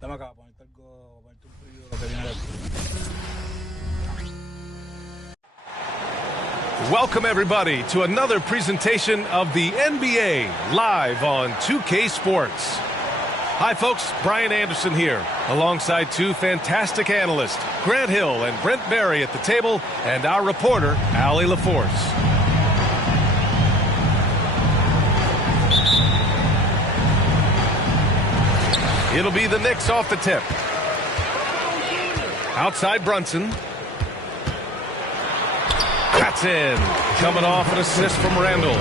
Dame acá, ponerte algo, ponerte un preview de lo que viene después. Welcome, everybody, to another presentation of the NBA live on 2K Sports. Hi, folks. Brian Anderson here, alongside two fantastic analysts, Grant Hill and Brent Barry at the table, and our reporter, Allie LaForce. It'll be the Knicks off the tip. Outside Brunson. That's in. Coming off an assist from Randall.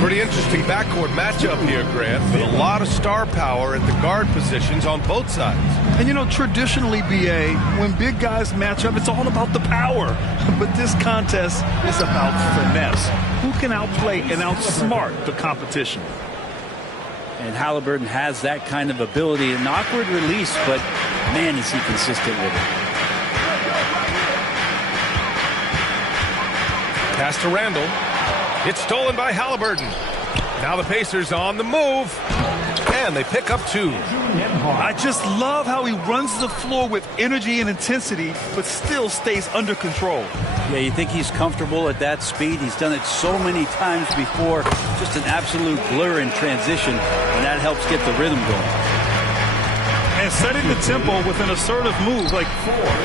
Pretty interesting backcourt matchup here, Grant, with a lot of star power at the guard positions on both sides. And, you know, traditionally, B.A., when big guys match up, it's all about the power. But this contest is about finesse. Who can outplay and outsmart the competition? And Halliburton has that kind of ability. An awkward release, but, man, is he consistent with it. Pass to Randall. It's stolen by Halliburton. Now the Pacers on the move. And they pick up two. I just love how he runs the floor with energy and intensity, but still stays under control. Yeah, you think he's comfortable at that speed. He's done it so many times before. Just an absolute blur in transition, and that helps get the rhythm going. And setting the tempo with an assertive move. Like,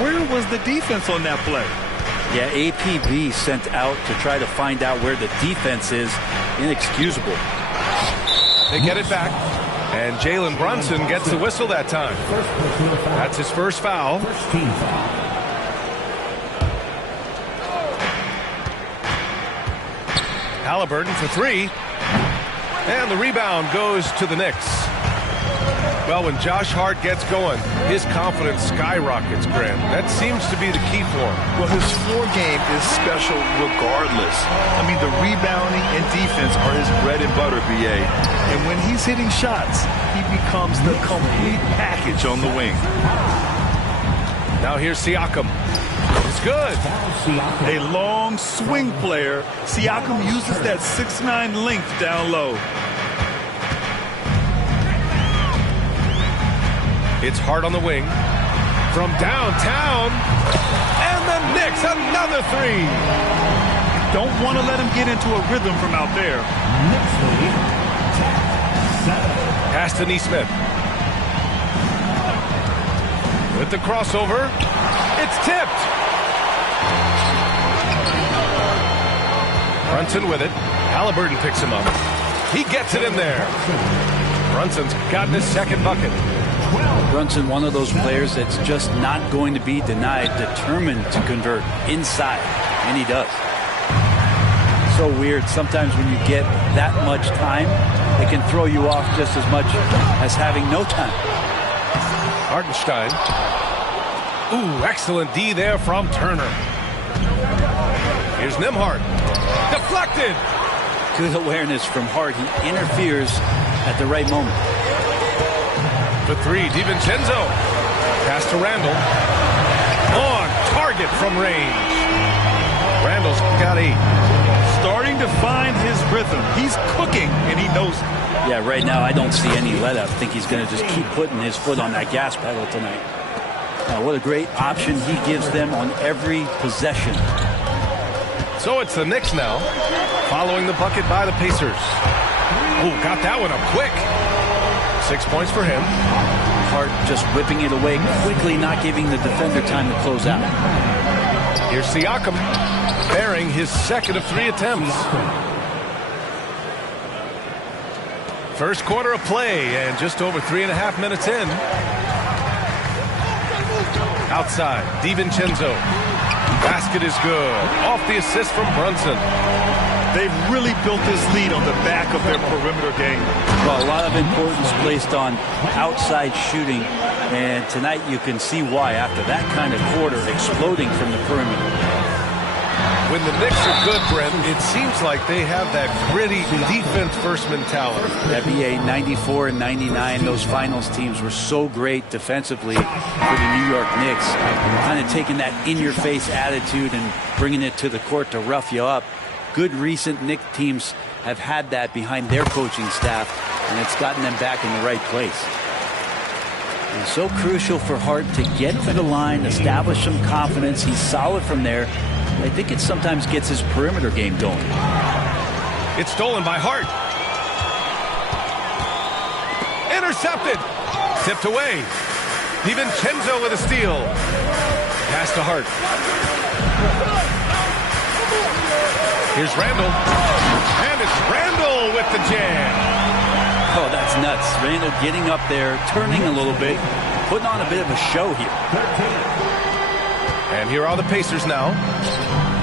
where was the defense on that play? Yeah, APB sent out to try to find out where the defense is. Inexcusable. They get it back. And Jalen Brunson gets the whistle that time. That's his first foul. Halliburton for three. And the rebound goes to the Knicks. Well, when Josh Hart gets going, his confidence skyrockets, Grant. That seems to be the key for him. Well, his floor game is special regardless. I mean, the rebounding and defense are his bread and butter, B.A. And when he's hitting shots, he becomes the complete package on the wing. Now here's Siakam. It's good. A long swing player. Siakam uses that 6'9" length down low. It's Hart on the wing. From downtown. And the Knicks, another three. Don't want to let him get into a rhythm from out there. Pass to Nesmith. With the crossover. It's tipped. Brunson with it. Halliburton picks him up. He gets it in there. Brunson's gotten his second bucket. Brunson, one of those players that's just not going to be denied, determined to convert inside, and he does. So weird. Sometimes when you get that much time, it can throw you off just as much as having no time. Hartenstein. Ooh, excellent D there from Turner. Here's Nembhard. Deflected. Good awareness from Hart. He interferes at the right moment. For three, DiVincenzo. Pass to Randall. On target from range. Randall's got 8. Starting to find his rhythm. He's cooking, and he knows it. Yeah, right now I don't see any let-up. I think he's going to just keep putting his foot on that gas pedal tonight. Now, what a great option he gives them on every possession. So it's the Knicks now, following the bucket by the Pacers. Oh, got that one up quick. 6 points for him. Hart just whipping it away quickly, not giving the defender time to close out. Here's Siakam, bearing his second of 3 attempts. First quarter of play, and just over 3.5 minutes in. Outside, DiVincenzo. Basket is good. Off the assist from Brunson. They've really built this lead on the back of their perimeter game. Well, a lot of importance placed on outside shooting, and tonight you can see why after that kind of quarter, exploding from the perimeter. When the Knicks are good, Brent, it seems like they have that gritty defense-first mentality. NBA 94 and 99, those finals teams were so great defensively for the New York Knicks. Kind of taking that in-your-face attitude and bringing it to the court to rough you up. Good recent Knicks teams have had that behind their coaching staff, and it's gotten them back in the right place. It's so crucial for Hart to get to the line, establish some confidence. He's solid from there. I think it sometimes gets his perimeter game going. It's stolen by Hart. Intercepted. Tipped away. DiVincenzo with a steal. Pass to Hart. Here's Randall. And it's Randall with the jam. Oh, that's nuts. Randall getting up there, turning a little bit, putting on a bit of a show here. And here are the Pacers now.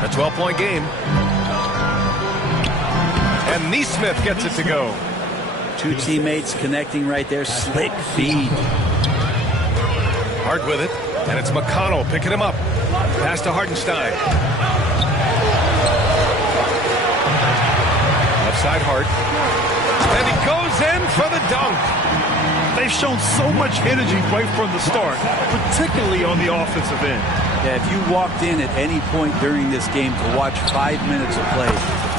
A 12-point game. And Neesmith gets it to go. Two teammates connecting right there. Slick feed. Hart with it. And it's McConnell picking him up. Pass to Hartenstein. Left side Hart. And he goes in for the dunk. They've shown so much energy right from the start, particularly on the offensive end. Yeah, if you walked in at any point during this game to watch 5 minutes of play,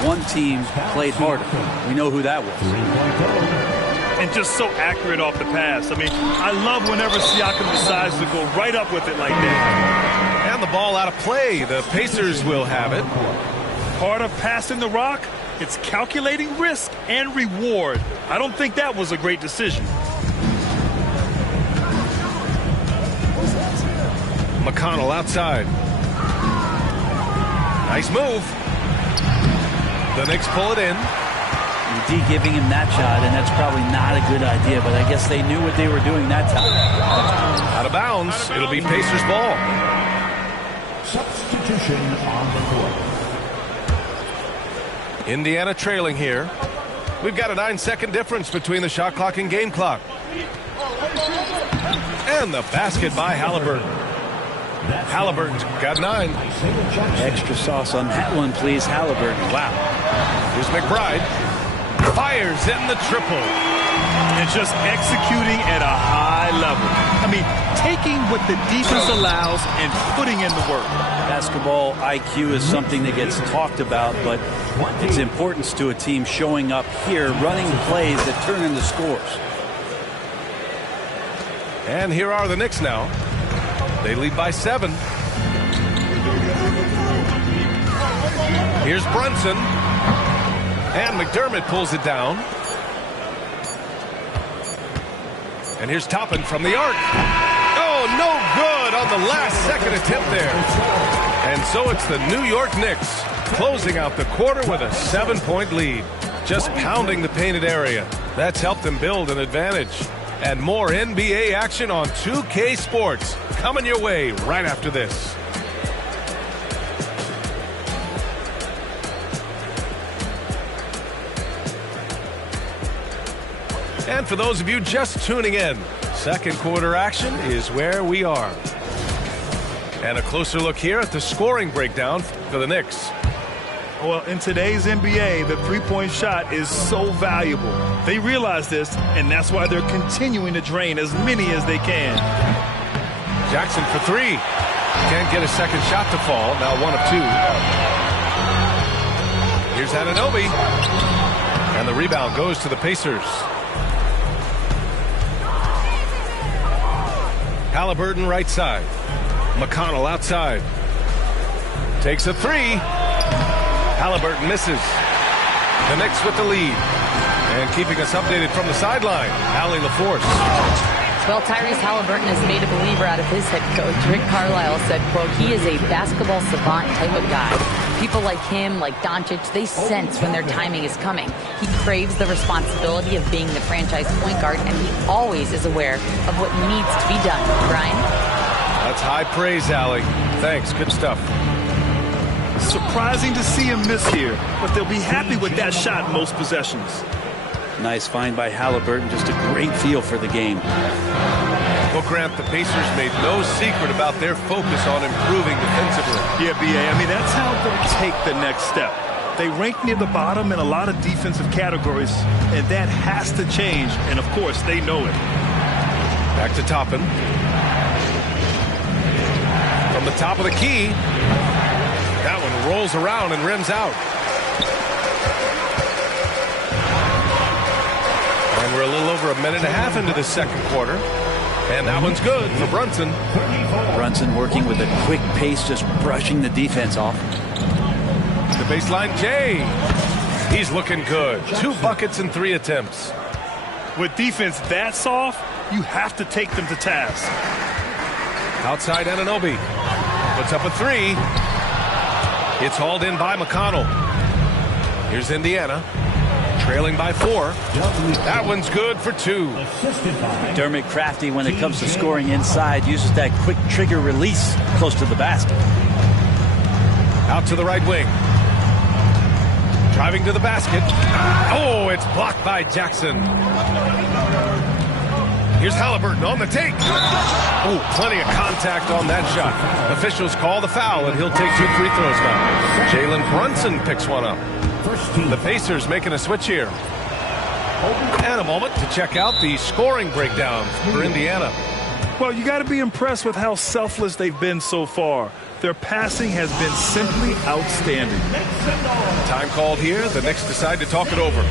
one team played harder. We know who that was. And just so accurate off the pass. I mean, I love whenever Siakam decides to go right up with it like that. And the ball out of play. The Pacers will have it. Part of passing the rock, it's calculating risk and reward. I don't think that was a great decision. McConnell outside. Nice move. The Knicks pull it in. D giving him that shot, and that's probably not a good idea, but I guess they knew what they were doing that time. Out of bounds. It'll be Pacers ball. Substitution on the court. Indiana trailing here. We've got a 9-second difference between the shot clock and game clock. And the basket by Halliburton. Halliburton's got 9. Extra sauce on that one, please, Halliburton. Wow. Here's McBride. Fires in the triple. And just executing at a high level. I mean, taking what the defense allows and putting in the work. Basketball IQ is something that gets talked about, but its importance to a team showing up here, running plays that turn into scores. And here are the Knicks now. They lead by 7. Here's Brunson. And McDermott pulls it down. And here's Toppin from the arc. Oh, no good on the last second attempt there. And so it's the New York Knicks closing out the quarter with a 7-point lead. Just pounding the painted area. That's helped them build an advantage. And more NBA action on 2K Sports coming your way right after this. And for those of you just tuning in, second quarter action is where we are. And a closer look here at the scoring breakdown for the Knicks. Well, in today's NBA, the three-point shot is so valuable. They realize this, and that's why they're continuing to drain as many as they can. Jackson for 3. Can't get a second shot to fall. Now 1 of 2. Here's Anunoby. And the rebound goes to the Pacers. Halliburton right side. McConnell outside. Takes a 3. Halliburton misses. The Knicks with the lead. And keeping us updated from the sideline, Allie LaForce. Well, Tyrese Halliburton has made a believer out of his head coach. Rick Carlisle said, quote, he is a basketball savant type of guy. People like him, like Doncic, they sense when their timing is coming. He craves the responsibility of being the franchise point guard, and he always is aware of what needs to be done. Brian? That's high praise, Allie. Thanks. Good stuff. Surprising to see him miss here, but they'll be happy with that shot most possessions. Nice find by Halliburton. Just a great feel for the game. Well, Grant, the Pacers made no secret about their focus on improving defensively. Yeah, B.A., I mean, that's how they'll take the next step. They rank near the bottom in a lot of defensive categories, and that has to change, and of course, they know it. Back to Toppin. From the top of the key. That one rolls around and rims out. And we're a little over a minute and a half into the second quarter. And that one's good for Brunson. Brunson working with a quick pace, just brushing the defense off. The baseline Jay. He's looking good. 2 buckets in 3 attempts. With defense that soft, you have to take them to task. Outside Anunoby. Puts up a 3. It's hauled in by McConnell. Here's Indiana. Trailing by 4. That one's good for 2. Dermot crafty when it comes to scoring inside. Uses that quick trigger release close to the basket. Out to the right wing. Driving to the basket. Oh, it's blocked by Jackson. Here's Halliburton on the take. Oh, plenty of contact on that shot. Officials call the foul, and he'll take 2 free throws now. Jalen Brunson picks one up. The Pacers making a switch here. And a moment to check out the scoring breakdown for Indiana. Well, you got to be impressed with how selfless they've been so far. Their passing has been simply outstanding. Time called here. The Knicks decide to talk it over.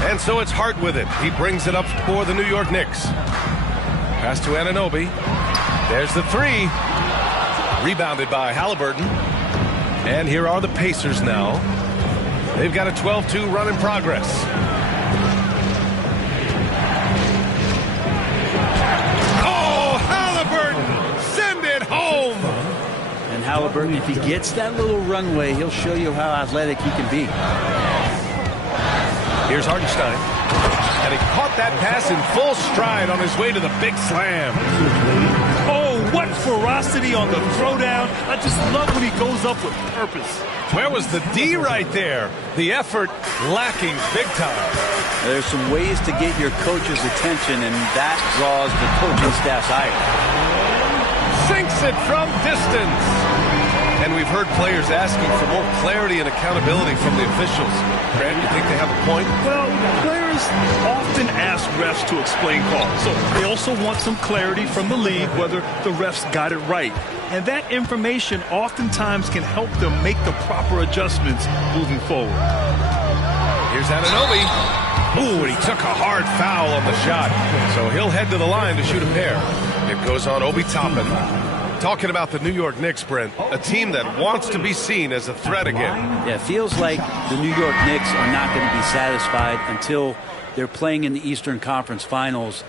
And so it's Hart with it. He brings it up for the New York Knicks. Pass to Anunoby. There's the 3. Rebounded by Halliburton. And here are the Pacers now. They've got a 12-2 run in progress. Oh, Halliburton! Send it home! And Halliburton, if he gets that little runway, he'll show you how athletic he can be. Here's Hartenstein. And he caught that pass in full stride on his way to the big slam. Oh, what ferocity on the throwdown. I just love when he goes up with purpose. Where was the D right there? The effort lacking big time. There's some ways to get your coach's attention, and that draws the coaching staff's ire. Sinks it from distance. And we've heard players asking for more clarity and accountability from the officials. Grant, you think they have a point? Well, players often ask refs to explain calls. So they also want some clarity from the league whether the refs got it right. And that information oftentimes can help them make the proper adjustments moving forward. Here's Anunoby. Ooh, and he took a hard foul on the shot. So he'll head to the line to shoot a pair. It goes on Obi Toppin. Talking about the New York Knicks, Brent, a team that wants to be seen as a threat again. Yeah, it feels like the New York Knicks are not going to be satisfied until they're playing in the Eastern Conference Finals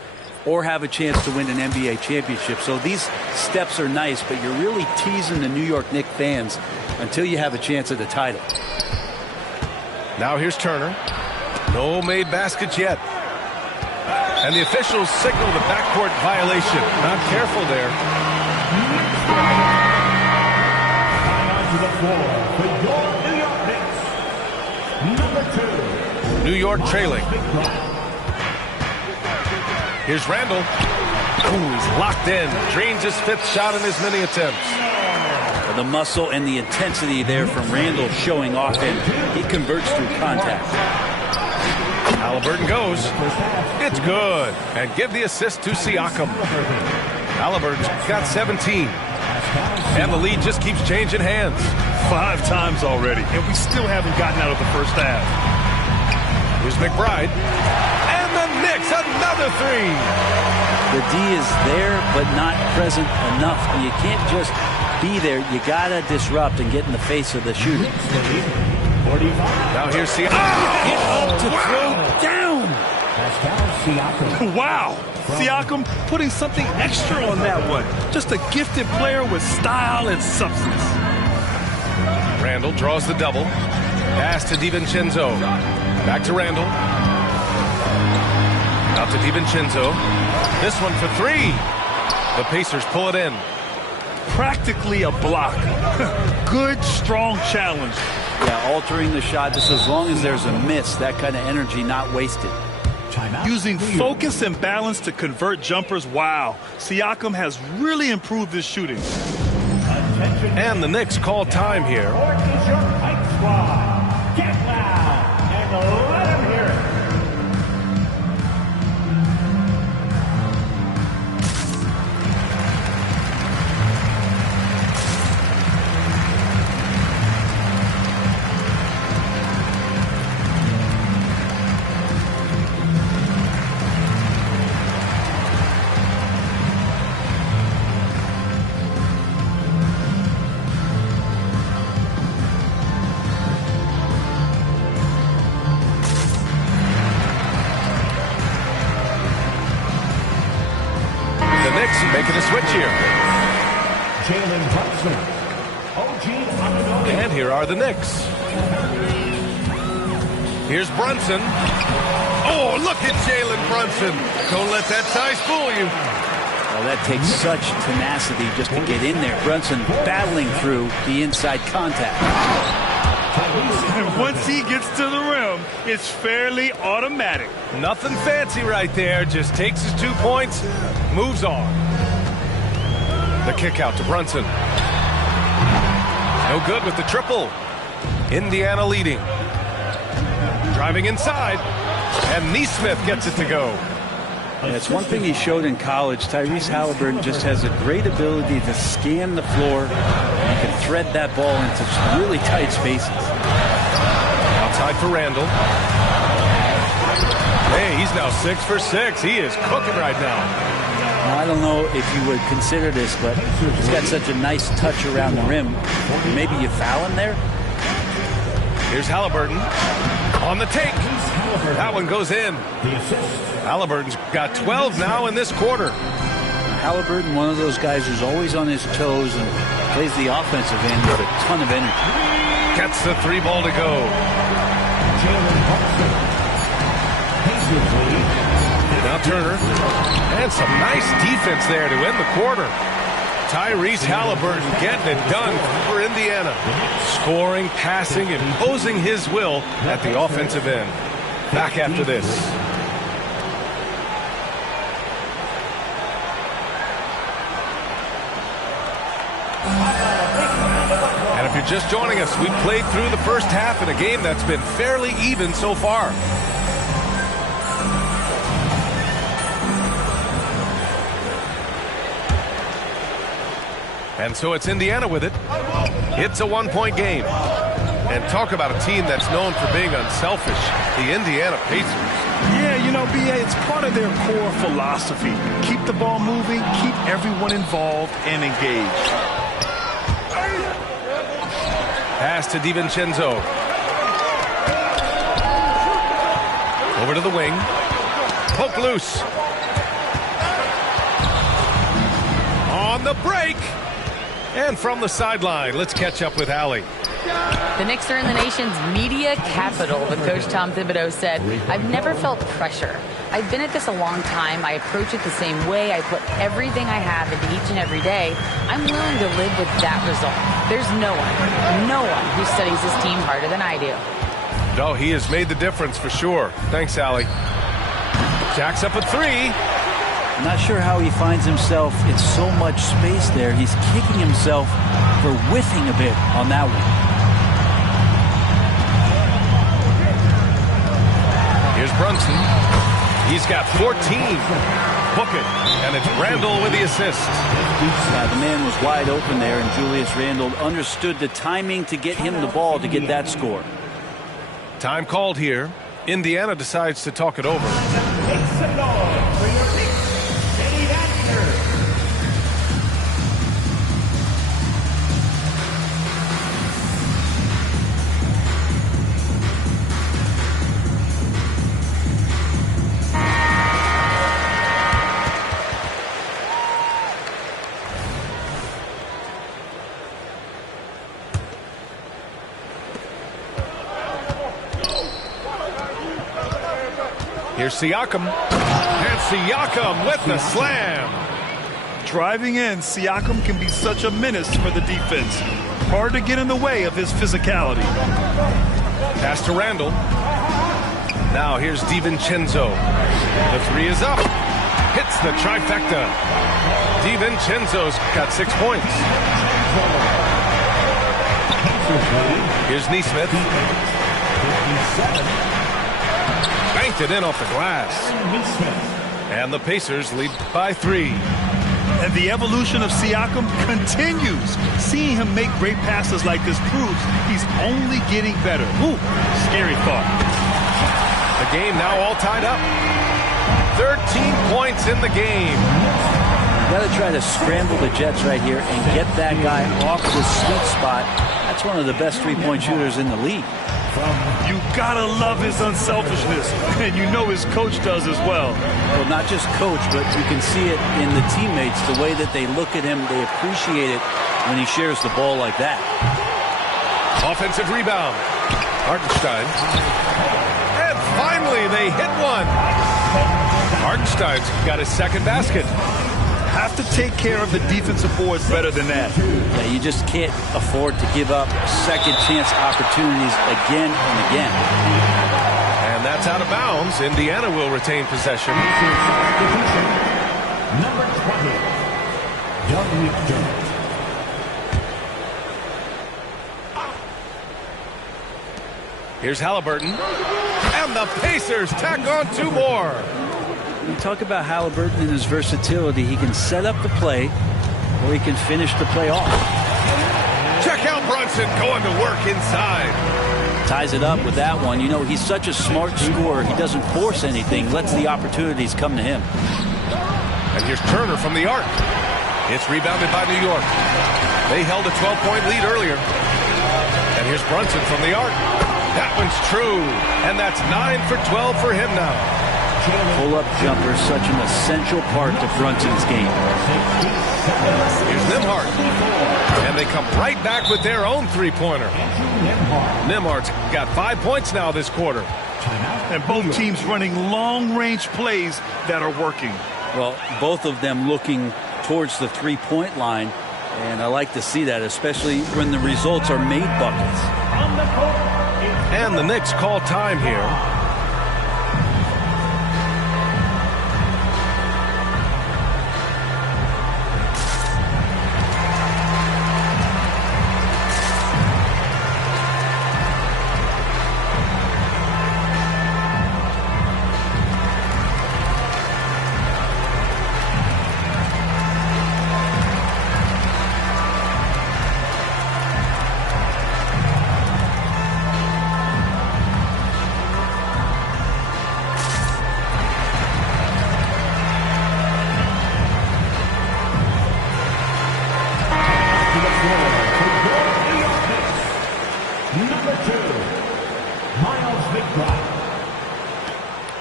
or have a chance to win an NBA championship. So these steps are nice, but you're really teasing the New York Knicks fans until you have a chance at the title. Now here's Turner. No made baskets yet. And the officials signal the backcourt violation. Not careful there. To the floor for your New York Knicks, number 2. New York trailing. Here's Randall. Ooh, he's locked in. Drains his 5th shot in as many attempts. The muscle and the intensity there from Randall showing off, and he converts through contact. Halliburton goes. It's good. And give the assist to Siakam. Halliburton's got 17. And the lead just keeps changing hands. 5 times already, and we still haven't gotten out of the first half. Here's McBride. And the Knicks, another 3. The D is there, but not present enough. And you can't just be there. You got to disrupt and get in the face of the shooter. Now here's Siakam. Get up to throw down. Wow. Siakam putting something extra on that one. Just a gifted player with style and substance. Randall draws the double. Pass to DiVincenzo. Back to Randall. Out to DiVincenzo. This one for 3. The Pacers pull it in. Practically a block. Good, strong challenge. Yeah, altering the shot just as long as there's a miss. That kind of energy not wasted. Using focus and balance to convert jumpers. Wow. Siakam has really improved his shooting. And the Knicks call time here. Get loud and let them hear it. switch here. Jalen Brunson. And here are the Knicks. Here's Brunson. Oh, look at Jalen Brunson. Don't let that size fool you. Well, that takes such tenacity just to get in there. Brunson battling through the inside contact. And once he gets to the rim, it's fairly automatic. Nothing fancy right there. Just takes his 2 points, moves on. The kick out to Brunson. No good with the triple. Indiana leading. Driving inside. And Neesmith gets it to go. And it's one thing he showed in college. Tyrese Halliburton just has a great ability to scan the floor. He can thread that ball into some really tight spaces. Outside for Randall. Hey, he's now 6 for 6. He is cooking right now. Now, I don't know if you would consider this, but he's got such a nice touch around the rim. Maybe you foul him there? Here's Halliburton on the take. That one goes in. Halliburton's got 12 now in this quarter. Halliburton, one of those guys who's always on his toes and plays the offensive end with a ton of energy. Gets the 3 ball to go. Now Turner. And some nice defense there to end the quarter. Tyrese Halliburton getting it done for Indiana. Scoring, passing, imposing his will at the offensive end. Back after this. And if you're just joining us, we played through the first half in a game that's been fairly even so far. And so it's Indiana with it. It's a 1-point game. And talk about a team that's known for being unselfish, the Indiana Pacers. Yeah, you know, B.A., it's part of their core philosophy. Keep the ball moving, keep everyone involved and engaged. Pass to DiVincenzo. Over to the wing. Poke loose. On the break. And from the sideline, let's catch up with Allie. The Knicks are in the nation's media capital, but Coach Tom Thibodeau said, I've never felt pressure. I've been at this a long time. I approach it the same way. I put everything I have into each and every day. I'm willing to live with that result. There's no one who studies this team harder than I do. No, he has made the difference for sure. Thanks, Allie. Jacks up a 3. I'm not sure how he finds himself in so much space there. He's kicking himself for whiffing a bit on that one. Here's Brunson. He's got 14. Book it. And it's Randall with the assist. Yeah, the man was wide open there, and Julius Randle understood the timing to get him the ball to get that score. Time called here. Indiana decides to talk it over. Here's Siakam. And Siakam with the slam. Driving in, Siakam can be such a menace for the defense. Hard to get in the way of his physicality. Pass to Randall. Now here's DiVincenzo. The 3 is up. Hits the trifecta. DiVincenzo's got 6 points. Here's Neesmith. Banked it in off the glass. And the Pacers lead by 3. And the evolution of Siakam continues. Seeing him make great passes like this proves he's only getting better. Ooh, scary thought. The game now all tied up. 13 points in the game. got to try to scramble the Jets right here and get that guy off the sweet spot. That's one of the best three-point shooters in the league. You gotta love his unselfishness, and you know his coach does as well. Well, not just coach, but you can see it in the teammates, the way that they look at him. They appreciate it when he shares the ball like that. Offensive rebound. Hartenstein. And finally, they hit one. Hartenstein's got his second basket. Have to take care of the defensive boards better than that. Yeah, you just can't afford to give up second chance opportunities again and again. And that's out of bounds. Indiana will retain possession. Number 20, Young. Here's Halliburton. And the Pacers tack on 2 more. You talk about Halliburton and his versatility. He can set up the play, or he can finish the play off. Check out Brunson going to work inside. Ties it up with that one. You know, he's such a smart scorer. He doesn't force anything, lets the opportunities come to him. And here's Turner from the arc. It's rebounded by New York. They held a 12-point lead earlier. And here's Brunson from the arc. That one's true. And that's 9 for 12 for him now. Pull-up jumper, such an essential part to Brunson's game. Here's Nembhard. And they come right back with their own three-pointer. Nembhard's got 5 points now this quarter. And both teams running long-range plays that are working. Well, both of them looking towards the three-point line. And I like to see that, especially when the results are made buckets. And the Knicks call time here.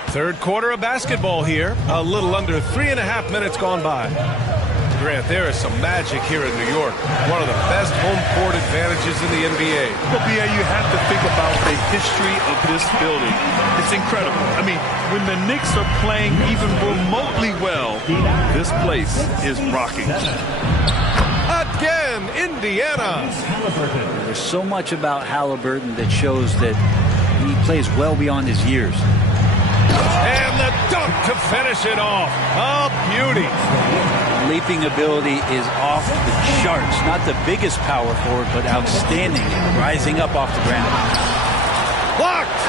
Third quarter of basketball here. A little under 3.5 minutes gone by. Grant, there is some magic here in New York. One of the best home court advantages in the NBA. Well, BA, you have to think about the history of this building. It's incredible. I mean, when the Knicks are playing even remotely well, this place is rocking. Again, Indiana. There's so much about Halliburton that shows that he plays well beyond his years. And the dunk to finish it off. A beauty. Leaping ability is off the charts. Not the biggest power forward, but outstanding. Rising up off the ground. Blocked.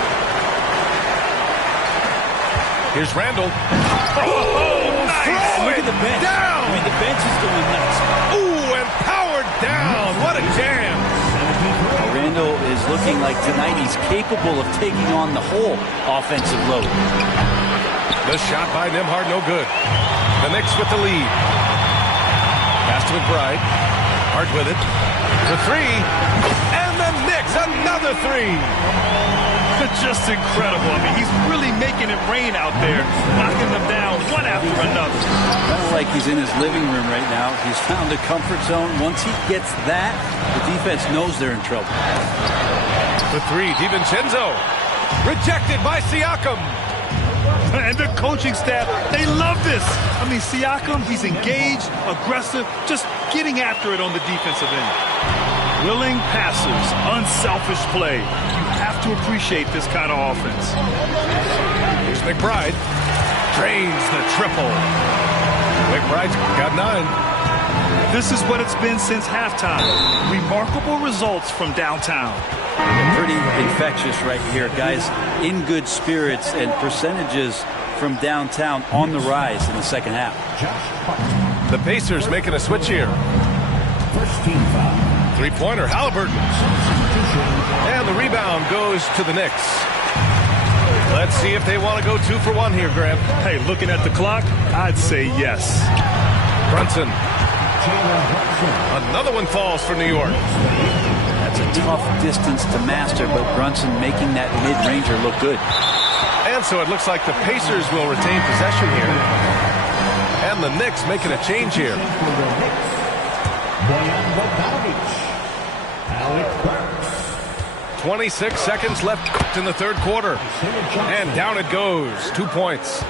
Here's Randall. Oh, nice. Look at the bench. Down. I mean, the bench is going nuts. Ooh, and powered down. What a jam. Randall is looking like tonight he's capable of taking on the whole offensive load. The shot by Nembhard, no good. The Knicks with the lead. Pass to McBride. Hart with it. The three. And the Knicks, another three. Just incredible. I mean, he's really making it rain out there, knocking them down one after another. Kind of like he's in his living room right now. He's found a comfort zone. Once he gets that, the defense knows they're in trouble. The three, DiVincenzo. Rejected by Siakam. And the coaching staff, they love this. I mean, Siakam, he's engaged, aggressive, just getting after it on the defensive end. Willing passes, unselfish play. You have to appreciate this kind of offense. Here's McBride. Drains the triple. McBride's got 9. This is what it's been since halftime. Remarkable results from downtown. Pretty infectious right here, guys. In good spirits and percentages from downtown on the rise in the second half. The Pacers making a switch here. First team foul. Three-pointer, Halliburton. And the rebound goes to the Knicks. Let's see if they want to go 2 for 1 here, Graham. Hey, looking at the clock, I'd say yes. Brunson. Another one falls for New York. That's a tough distance to master, but Brunson making that mid-ranger look good. And so it looks like the Pacers will retain possession here. And the Knicks making a change here. 26 seconds left in the third quarter. And down it goes. 2 points.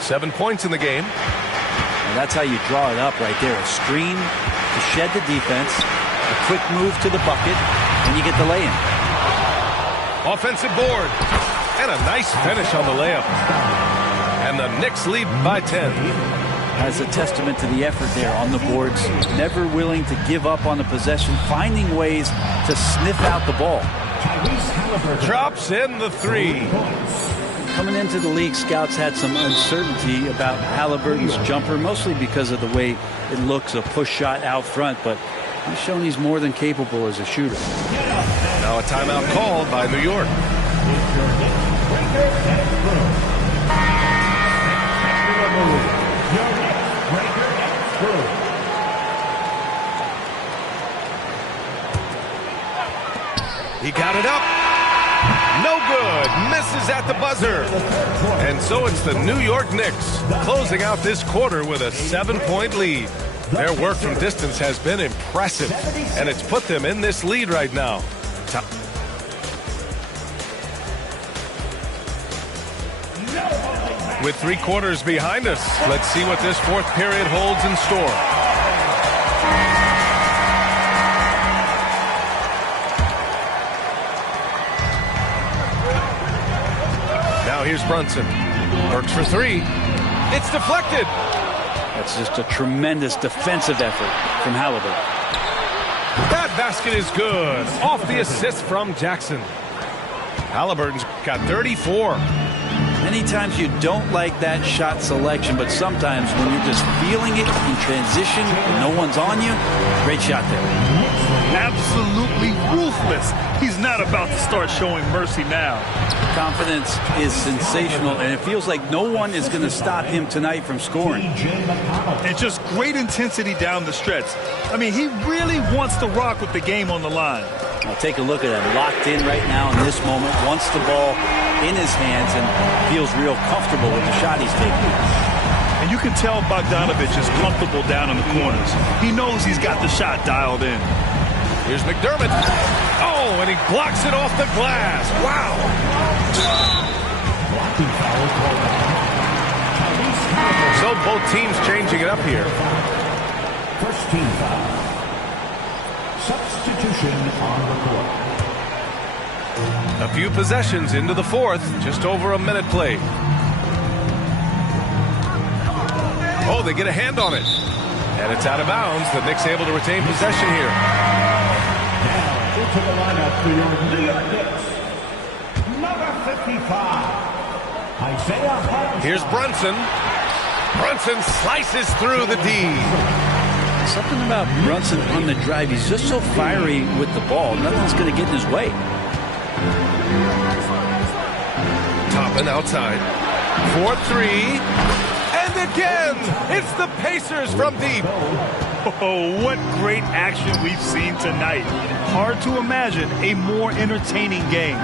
7 points in the game. And that's how you draw it up right there. A screen to shed the defense, a quick move to the bucket, and you get the lay-in. Offensive board. And a nice finish on the layup. And the Knicks lead by 10. As a testament to the effort there on the boards. Never willing to give up on the possession, finding ways to sniff out the ball. Drops in the three. Coming into the league, scouts had some uncertainty about Halliburton's jumper, mostly because of the way it looks, a push shot out front, but he's shown he's more than capable as a shooter. Now a timeout called by New York. He got it up. No good. Misses at the buzzer. And so it's the New York Knicks closing out this quarter with a 7-point lead. Their work from distance has been impressive, and it's put them in this lead right now. With 3 quarters behind us, let's see what this fourth period holds in store. Now here's Brunson. Works for 3. It's deflected. That's just a tremendous defensive effort from Halliburton. That basket is good. Off the assist from Jackson. Halliburton's got 34. Many times you don't like that shot selection, but sometimes when you're just feeling it in transition and no one's on you, great shot there. Absolutely ruthless. He's not about to start showing mercy now. Confidence is sensational, and it feels like no one is going to stop him tonight from scoring. And just great intensity down the stretch. I mean, he really wants to rock with the game on the line. Now take a look at him, locked in right now in this moment, wants the ball in his hands and feels real comfortable with the shot he's taking. And you can tell Bogdanovich is comfortable down in the corners. He knows he's got the shot dialed in. Here's McDermott. Oh, and he blocks it off the glass. Wow. So both teams changing it up here. First team foul. Substitution on the court. A few possessions into the fourth, just over a minute played. Oh, they get a hand on it. And it's out of bounds. The Knicks able to retain possession here. Now into the lineup for your New York Knicks. Number 55, Isaiah Hartenstein. Here's Brunson. Brunson slices through the D. Something about Brunson on the drive. He's just so fiery with the ball. Nothing's going to get in his way. Toppin outside. 4-3. And again, it's the Pacers from deep. Oh, what great action we've seen tonight. Hard to imagine a more entertaining game.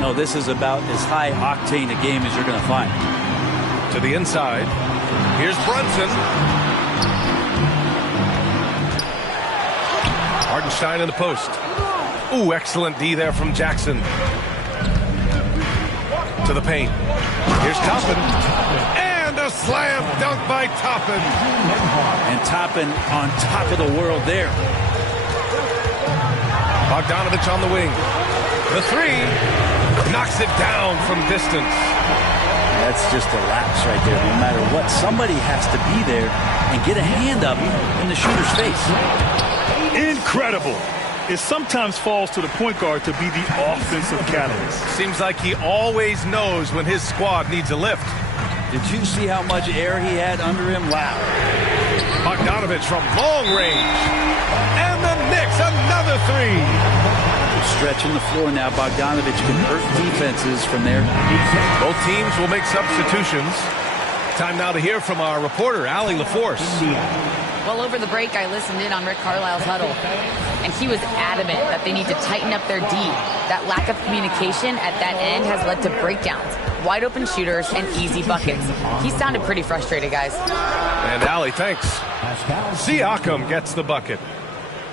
No, this is about as high octane a game as you're going to find. To the inside. Here's Brunson. Hartenstein in the post. Ooh, excellent D there from Jackson. To the paint. Here's Toppin. And a slam dunk by Toppin. And Toppin on top of the world there. Bogdanovich on the wing. The 3 knocks it down from distance. That's just a lapse right there. No matter what, somebody has to be there and get a hand up in the shooter's face. Incredible. It sometimes falls to the point guard to be the offensive catalyst. Seems like he always knows when his squad needs a lift. Did you see how much air he had under him? Wow. Bogdanovich from long range. And the Knicks, another 3. Stretching the floor now. Bogdanovich can hurt defenses from there. Both teams will make substitutions. Time now to hear from our reporter, Allie LaForce. Well, over the break, I listened in on Rick Carlisle's huddle, and he was adamant that they need to tighten up their D. That lack of communication at that end has led to breakdowns, wide open shooters, and easy buckets. He sounded pretty frustrated, guys. And Allie, thanks. Siakam gets the bucket.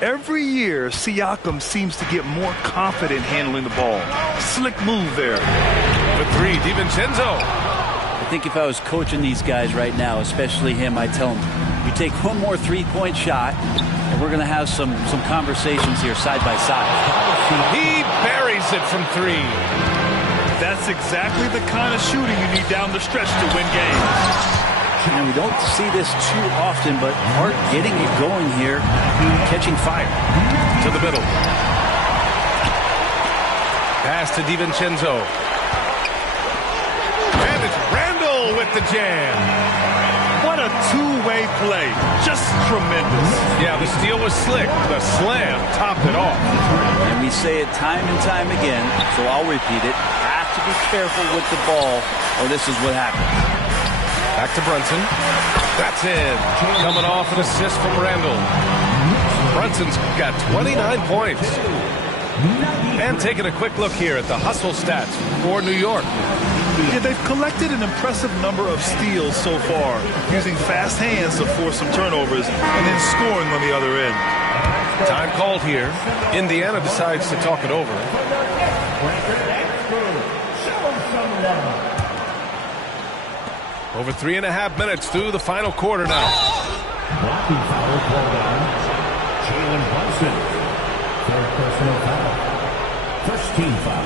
Every year, Siakam seems to get more confident handling the ball. Slick move there. For three, DiVincenzo. I think if I was coaching these guys right now, especially him, I'd tell him, you take one more three-point shot, and we're going to have some conversations here side by side. He buries it from three. That's exactly the kind of shooting you need down the stretch to win games. And we don't see this too often, but Hart getting it going here, catching fire. To the middle. Pass to DiVincenzo. And it's Randall with the jam. What a two-way play. Just tremendous. Yeah, the steal was slick. The slam topped it off. And we say it time and time again, so I'll repeat it. Have to be careful with the ball, or this is what happens. Back to Brunson. That's in. Coming off an assist from Randall. Brunson's got 29 points. And taking a quick look here at the hustle stats for New York. Yeah, they've collected an impressive number of steals so far, using fast hands to force some turnovers and then scoring on the other end. Time called here. Indiana decides to talk it over. Over 3.5 minutes through the final quarter now. Blocking foul called on Jalen Brunson. Third personal foul. First team foul.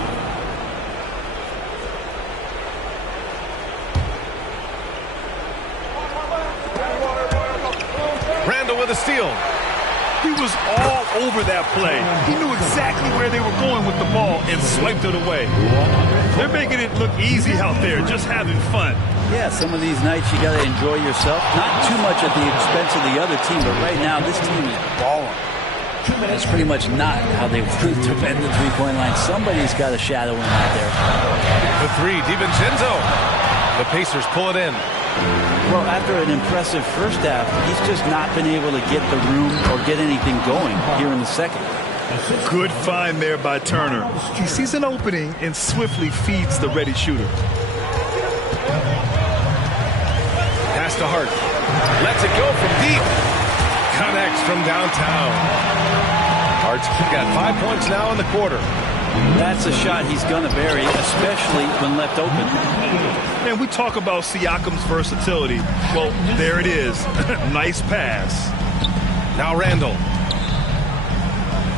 Randall with a steal. He was all over that play. He knew exactly where they were going with the ball and swiped it away. They're making it look easy out there, just having fun. Yeah, some of these nights you got to enjoy yourself. Not too much at the expense of the other team, but right now this team is balling. That's pretty much not how they want to defend the three-point line. Somebody's got a shadow in out there. The three, DiVincenzo. The Pacers pull it in. Well, after an impressive first half, he's just not been able to get the room or get anything going here in the second. Good find there by Turner. He sees an opening and swiftly feeds the ready shooter. Pass to Hart. Lets it go from deep. Connects from downtown. Hart's got 5 points now in the quarter. That's a shot he's going to bury, especially when left open. And we talk about Siakam's versatility. Well, there it is. Nice pass. Now Randall.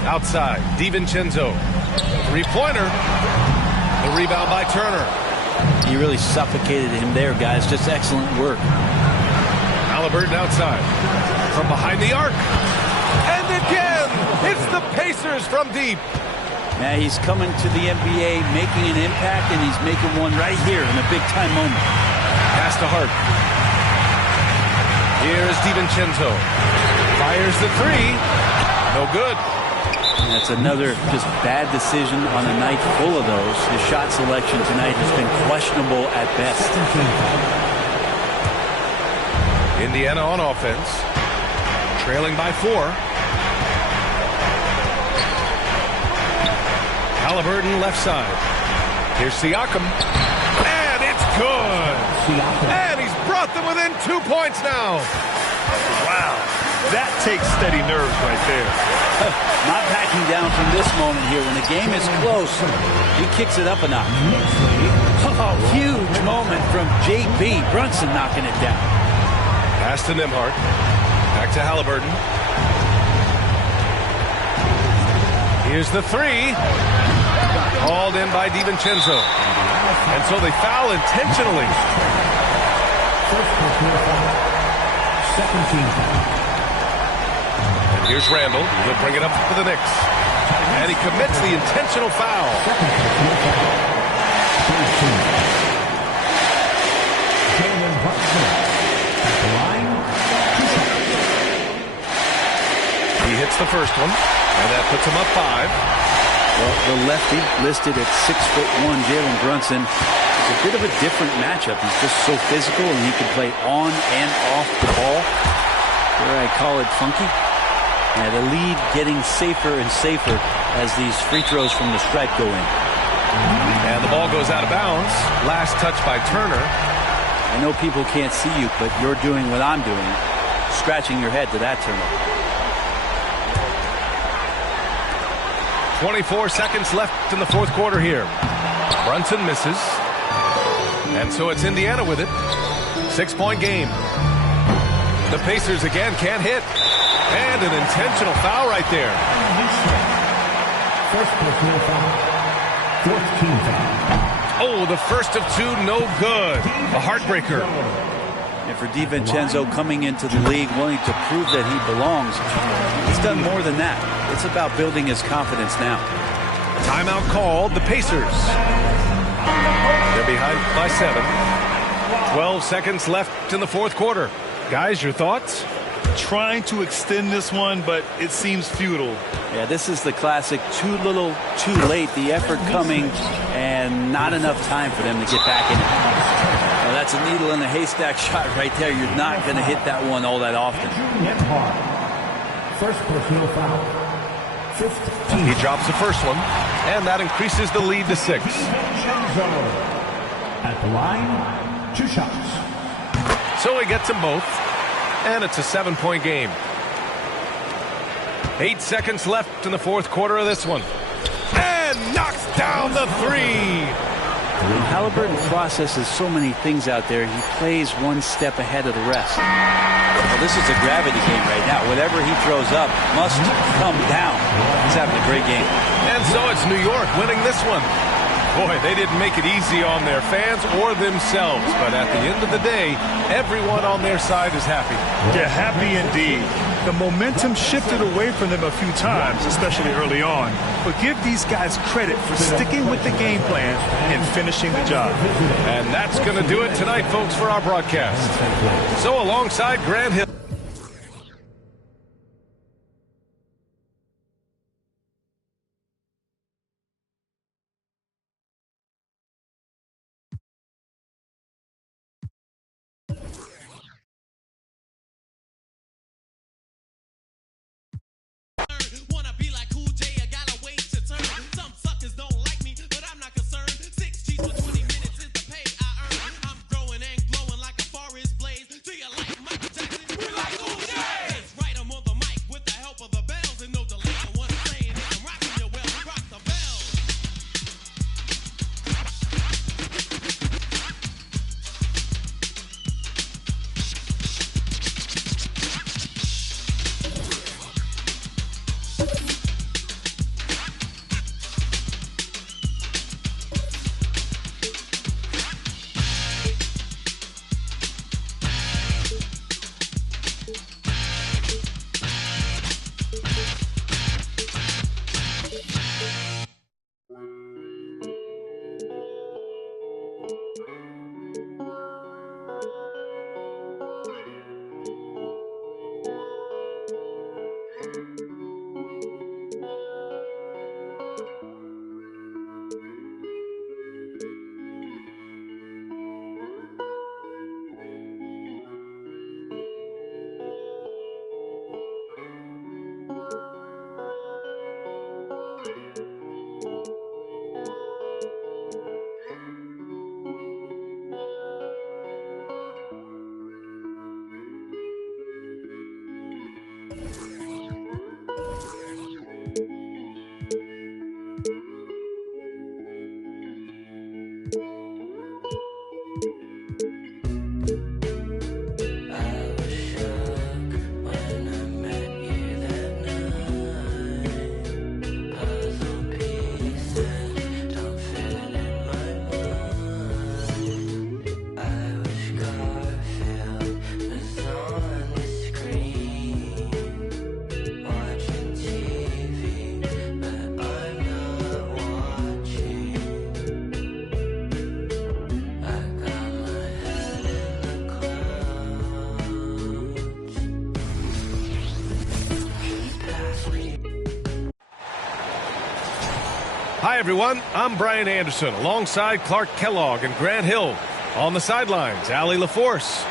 Outside, DiVincenzo. Three-pointer. The rebound by Turner. He really suffocated him there, guys. Just excellent work. Halliburton outside. From behind the arc. And again, it's the Pacers from deep. Now he's coming to the NBA, making an impact, and he's making one right here in a big-time moment. Pass to Hart. Here's DiVincenzo. Fires the three. No good. That's another just bad decision on a night full of those. His shot selection tonight has been questionable at best. Indiana on offense. Trailing by 4. Halliburton left side. Here's Siakam. And it's good. And he's brought them within 2 points now. Wow. That takes steady nerves right there. Not backing down from this moment here. When the game is close, he kicks it up a notch. Oh, huge moment from J.B. Brunson knocking it down. Pass to Nembhard. Back to Halliburton. Here's the three. Called in by DiVincenzo. And so they foul intentionally. Second team foul. And here's Randall. He'll bring it up for the Knicks. And he commits the intentional foul. Jalen Brunson at the line. He hits the first one. And that puts him up 5. Well, the lefty listed at 6'1", Jalen Brunson, is a bit of a different matchup. He's just so physical, and he can play on and off the ball. Where I call it funky. And the lead getting safer and safer as these free throws from the stripe go in. And the ball goes out of bounds. Last touch by Turner. I know people can't see you, but you're doing what I'm doing, scratching your head to that turnover. 24 seconds left in the fourth quarter here. Brunson misses. And so it's Indiana with it. 6-point game. The Pacers again can't hit. And an intentional foul right there. First personal foul. Fourth team foul. Oh, the first of two, no good. A heartbreaker. And for DiVincenzo coming into the league wanting to prove that he belongs, he's done more than that. It's about building his confidence now. Timeout called. The Pacers. They're behind by 7. 12 seconds left in the fourth quarter. Guys, your thoughts? Trying to extend this one, but it seems futile. Yeah, this is the classic too little, too late. The effort coming and not enough time for them to get back in it. Well, that's a needle in a haystack shot right there. You're not going to hit that one all that often. First personal foul. 15. He drops the first one, and that increases the lead to 6. At the line, 2 shots. So he gets them both, and it's a 7-point game. 8 seconds left in the fourth quarter of this one. And knocks down the 3. Halliburton processes so many things out there. He plays one step ahead of the rest. Well, this is a gravity game right now. Whatever he throws up must come down. He's having a great game. And so it's New York winning this one. Boy, they didn't make it easy on their fans or themselves. But at the end of the day, everyone on their side is happy. Yeah, happy indeed. The momentum shifted away from them a few times, especially early on. But give these guys credit for sticking with the game plan and finishing the job. And that's going to do it tonight, folks, for our broadcast. So alongside Grant Hill. Hi, everyone. I'm Brian Anderson alongside Clark Kellogg and Grant Hill. On the sidelines, Allie LaForce.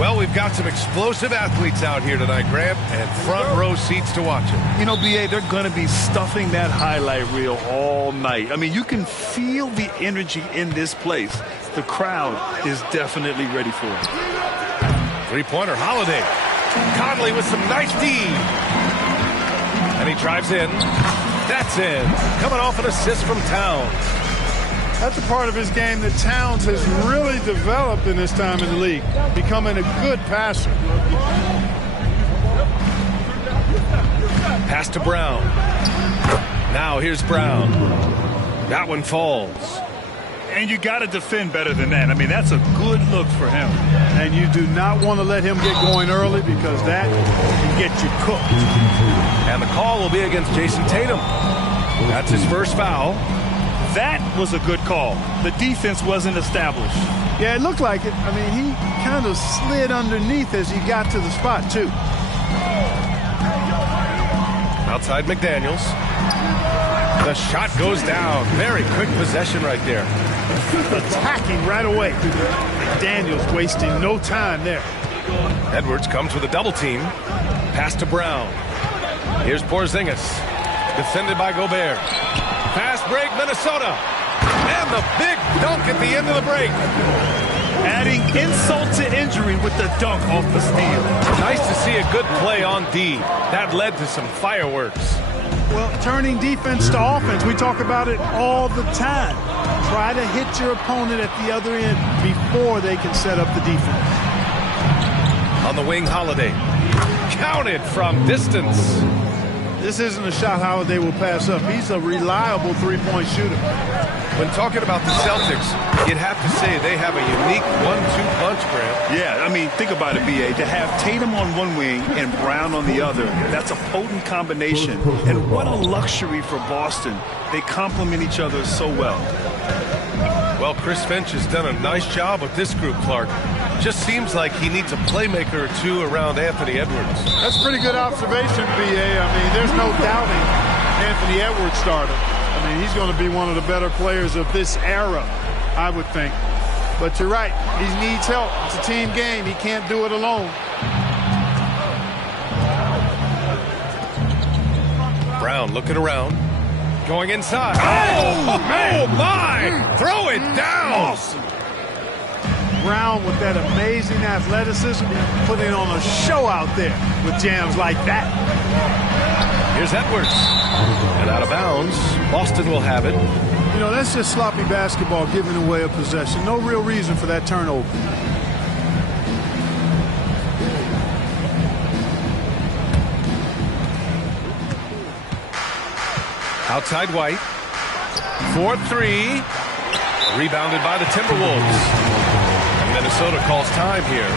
Well, we've got some explosive athletes out here tonight, Grant, and front row seats to watch it. You know, B.A., they're going to be stuffing that highlight reel all night. I mean, you can feel the energy in this place. The crowd is definitely ready for it. Three-pointer, Holiday. Conley with some nice D. And he drives in. That's in. Coming off an assist from Towns. That's a part of his game that Towns has really developed in his time in the league, becoming a good passer. Pass to Brown. Now here's Brown. That one falls. And you got to defend better than that. I mean, that's a good look for him. And you do not want to let him get going early because that can get you cooked. And the call will be against Jason Tatum. That's his first foul. That was a good call. The defense wasn't established. Yeah, it looked like it. I mean, he kind of slid underneath as he got to the spot, too. Outside McDaniels. The shot goes down. Very quick possession right there. Attacking right away. McDaniels wasting no time there. Edwards comes with a double team. Pass to Brown. Here's Porzingis. Defended by Gobert. Fast break, Minnesota. And the big dunk at the end of the break. Adding insult to injury with the dunk off the steal. Nice to see a good play on D. That led to some fireworks. Well, turning defense to offense, we talk about it all the time. Try to hit your opponent at the other end before they can set up the defense. On the wing, Holiday. Counted from distance. This isn't a shot Holiday will pass up. He's a reliable three-point shooter. When talking about the Celtics, you'd have to say they have a unique 1-2 punch, Grant. Yeah, I mean, think about it, B.A. To have Tatum on one wing and Brown on the other, that's a potent combination. And what a luxury for Boston. They complement each other so well. Well, Chris Finch has done a nice job with this group, Clark. Just seems like he needs a playmaker or two around Anthony Edwards. That's a pretty good observation, B.A. I mean, there's no doubting Anthony Edwards started. I mean, he's going to be one of the better players of this era, I would think. But you're right. He needs help. It's a team game. He can't do it alone. Brown looking around. Going inside. Oh, man. Oh, my. Throw it down. Awesome. Brown with that amazing athleticism, putting on a show out there with jams like that. Here's Edwards. And out of bounds. Boston will have it. You know, that's just sloppy basketball, giving away a possession. No real reason for that turnover. Outside White. 4-3. Rebounded by the Timberwolves. And Minnesota calls time here.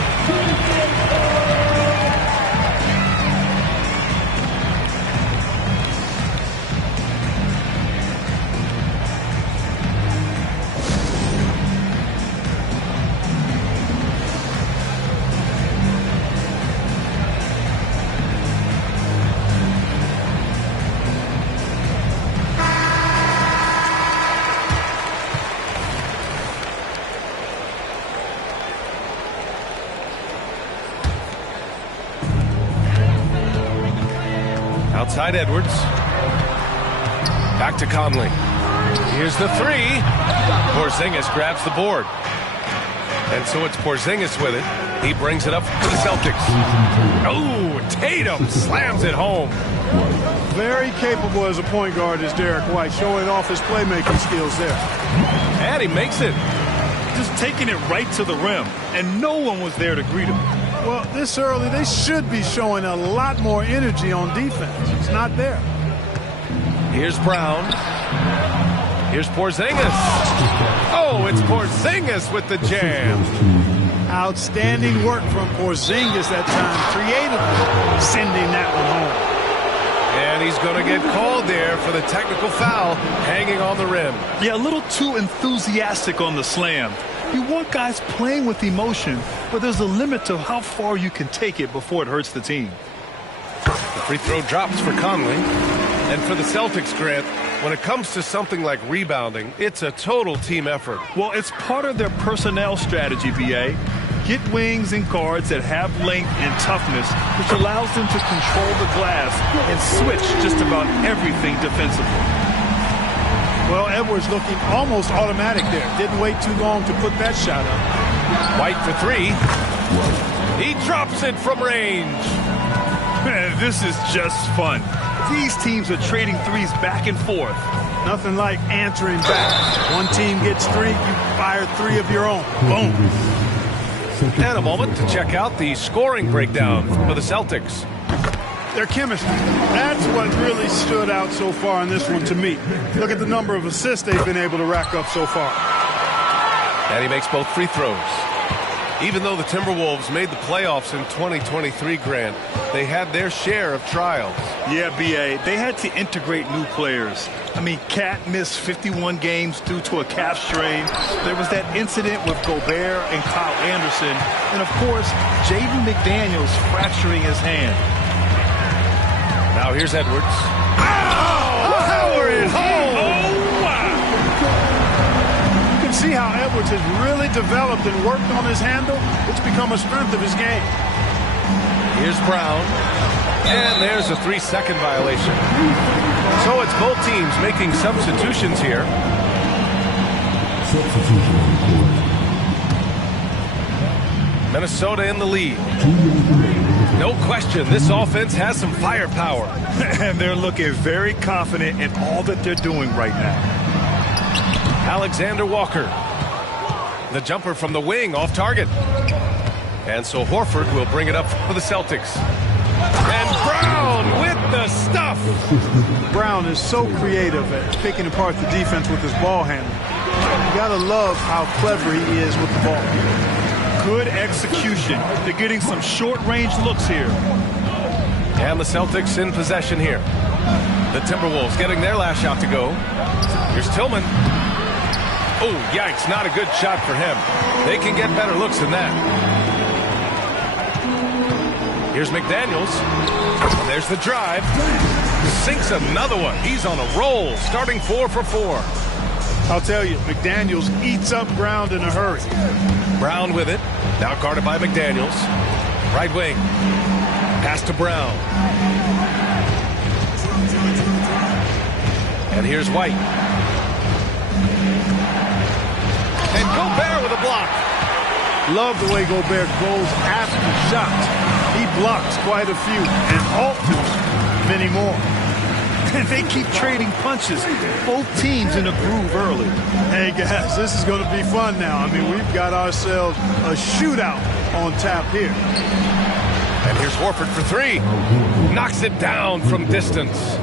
Outside Edwards. Back to Conley. Here's the three. Porzingis grabs the board. And so it's Porzingis with it. He brings it up to the Celtics. Oh, Tatum slams it home. Very capable as a point guard is Derek White, showing off his playmaking skills there. And he makes it. Just taking it right to the rim, and no one was there to greet him. Well, this early, they should be showing a lot more energy on defense. It's not there. Here's Brown. Here's Porzingis. Oh, it's Porzingis with the jam. Outstanding work from Porzingis that time, creatively sending that one home. And he's going to get called there for the technical foul, hanging on the rim. Yeah, a little too enthusiastic on the slam. You want guys playing with emotion, but there's a limit to how far you can take it before it hurts the team. The free throw drops for Conley. And for the Celtics, Grant, when it comes to something like rebounding, it's a total team effort. Well, it's part of their personnel strategy, BA. Get wings and guards that have length and toughness, which allows them to control the glass and switch just about everything defensively. Well, Edwards looking almost automatic there. Didn't wait too long to put that shot up. White for three. He drops it from range. Man, this is just fun. These teams are trading threes back and forth. Nothing like answering back. One team gets three, you fire three of your own. Boom. And a moment to check out the scoring breakdown for the Celtics. Their chemistry. That's what really stood out so far in this one to me. Look at the number of assists they've been able to rack up so far. And he makes both free throws. Even though the Timberwolves made the playoffs in 2023, Grant, they had their share of trials. Yeah, BA, they had to integrate new players. I mean, Cat missed 51 games due to a calf strain. There was that incident with Gobert and Kyle Anderson. And, of course, Jaden McDaniels fracturing his hand. Now here's Edwards. Oh, power it home! Oh, wow! You can see how Edwards has really developed and worked on his handle. It's become a strength of his game. Here's Brown. And there's a 3-second violation. So it's both teams making substitutions here. Minnesota in the lead. No question, this offense has some firepower. And they're looking very confident in all that they're doing right now. Alexander Walker. The jumper from the wing off target. And so Horford will bring it up for the Celtics. And Brown with the stuff. Brown is so creative at picking apart the defense with his ball handling. You gotta love how clever he is with the ball. Good execution. They're getting some short-range looks here. And the Celtics in possession here. The Timberwolves getting their last shot to go. Here's Tillman. Oh, yikes, not a good shot for him. They can get better looks than that. Here's McDaniels. And there's the drive. Sinks another one. He's on a roll, starting 4 for 4. I'll tell you, McDaniels eats up ground in a hurry. Brown with it. Now guarded by McDaniels. Right wing. Pass to Brown. And here's White. And Gobert with a block. Love the way Gobert goes after shots. He blocks quite a few and alters many more. And they keep trading punches. Both teams in a groove early. Hey, guys, this is going to be fun now. I mean, we've got ourselves a shootout on tap here. And here's Horford for three. Knocks it down from distance.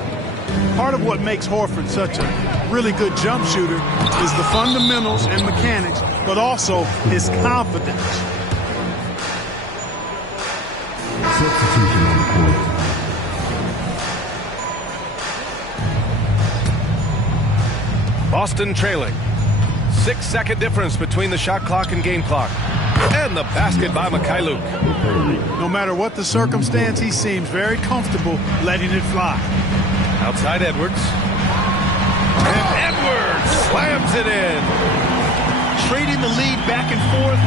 Part of what makes Horford such a really good jump shooter is the fundamentals and mechanics, but also his confidence. Substitution on the court. Boston trailing. 6-second difference between the shot clock and game clock. And the basket by Mikhailuk. No matter what the circumstance, he seems very comfortable letting it fly. Outside Edwards. And Edwards slams it in. Trading the lead back and forth,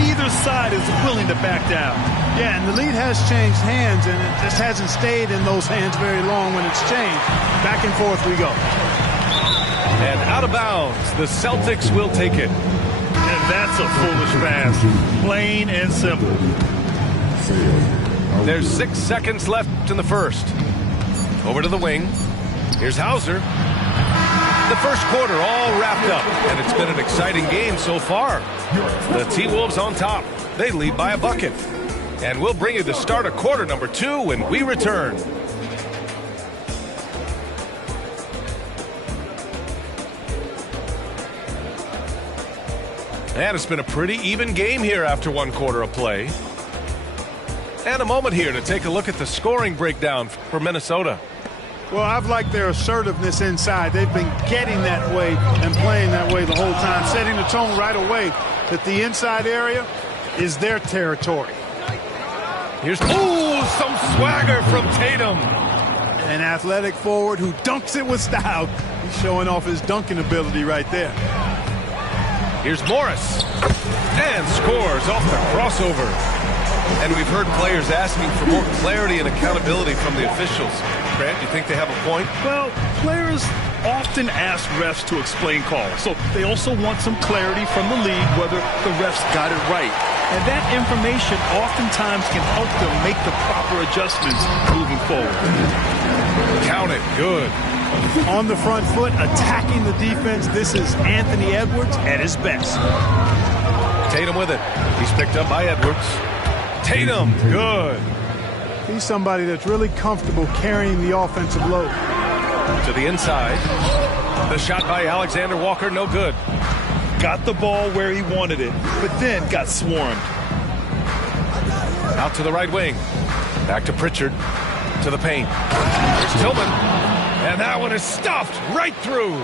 neither side is willing to back down. Yeah, and the lead has changed hands, and it just hasn't stayed in those hands very long when it's changed. Back and forth we go. And out of bounds, the Celtics will take it. And that's a foolish pass. Plain and simple. There's 6 seconds left in the first. Over to the wing. Here's Hauser. The first quarter all wrapped up, and it's been an exciting game so far. The T-Wolves on top. They lead by a bucket. And we'll bring you the start of quarter number 2 when we return. And it's been a pretty even game here after 1 quarter of play. And a moment here to take a look at the scoring breakdown for Minnesota. Well, I've liked their assertiveness inside. They've been getting that way and playing that way the whole time, setting the tone right away that the inside area is their territory. Here's some swagger from Tatum. An athletic forward who dunks it with style. He's showing off his dunking ability right there. Here's Morris. And scores off the crossover. And we've heard players asking for more clarity and accountability from the officials. Grant, you think they have a point? Well, players often ask refs to explain calls. So they also want some clarity from the league whether the refs got it right. And that information oftentimes can help them make the proper adjustments moving forward. Count it. Good. On the front foot, attacking the defense. This is Anthony Edwards at his best. Tatum with it. He's picked up by Edwards. Tatum. Good. He's somebody that's really comfortable carrying the offensive load. To the inside. The shot by Alexander Walker, no good. Got the ball where he wanted it, but then got swarmed. Out to the right wing. Back to Pritchard. To the paint. Here's Tillman. And that one is stuffed right through.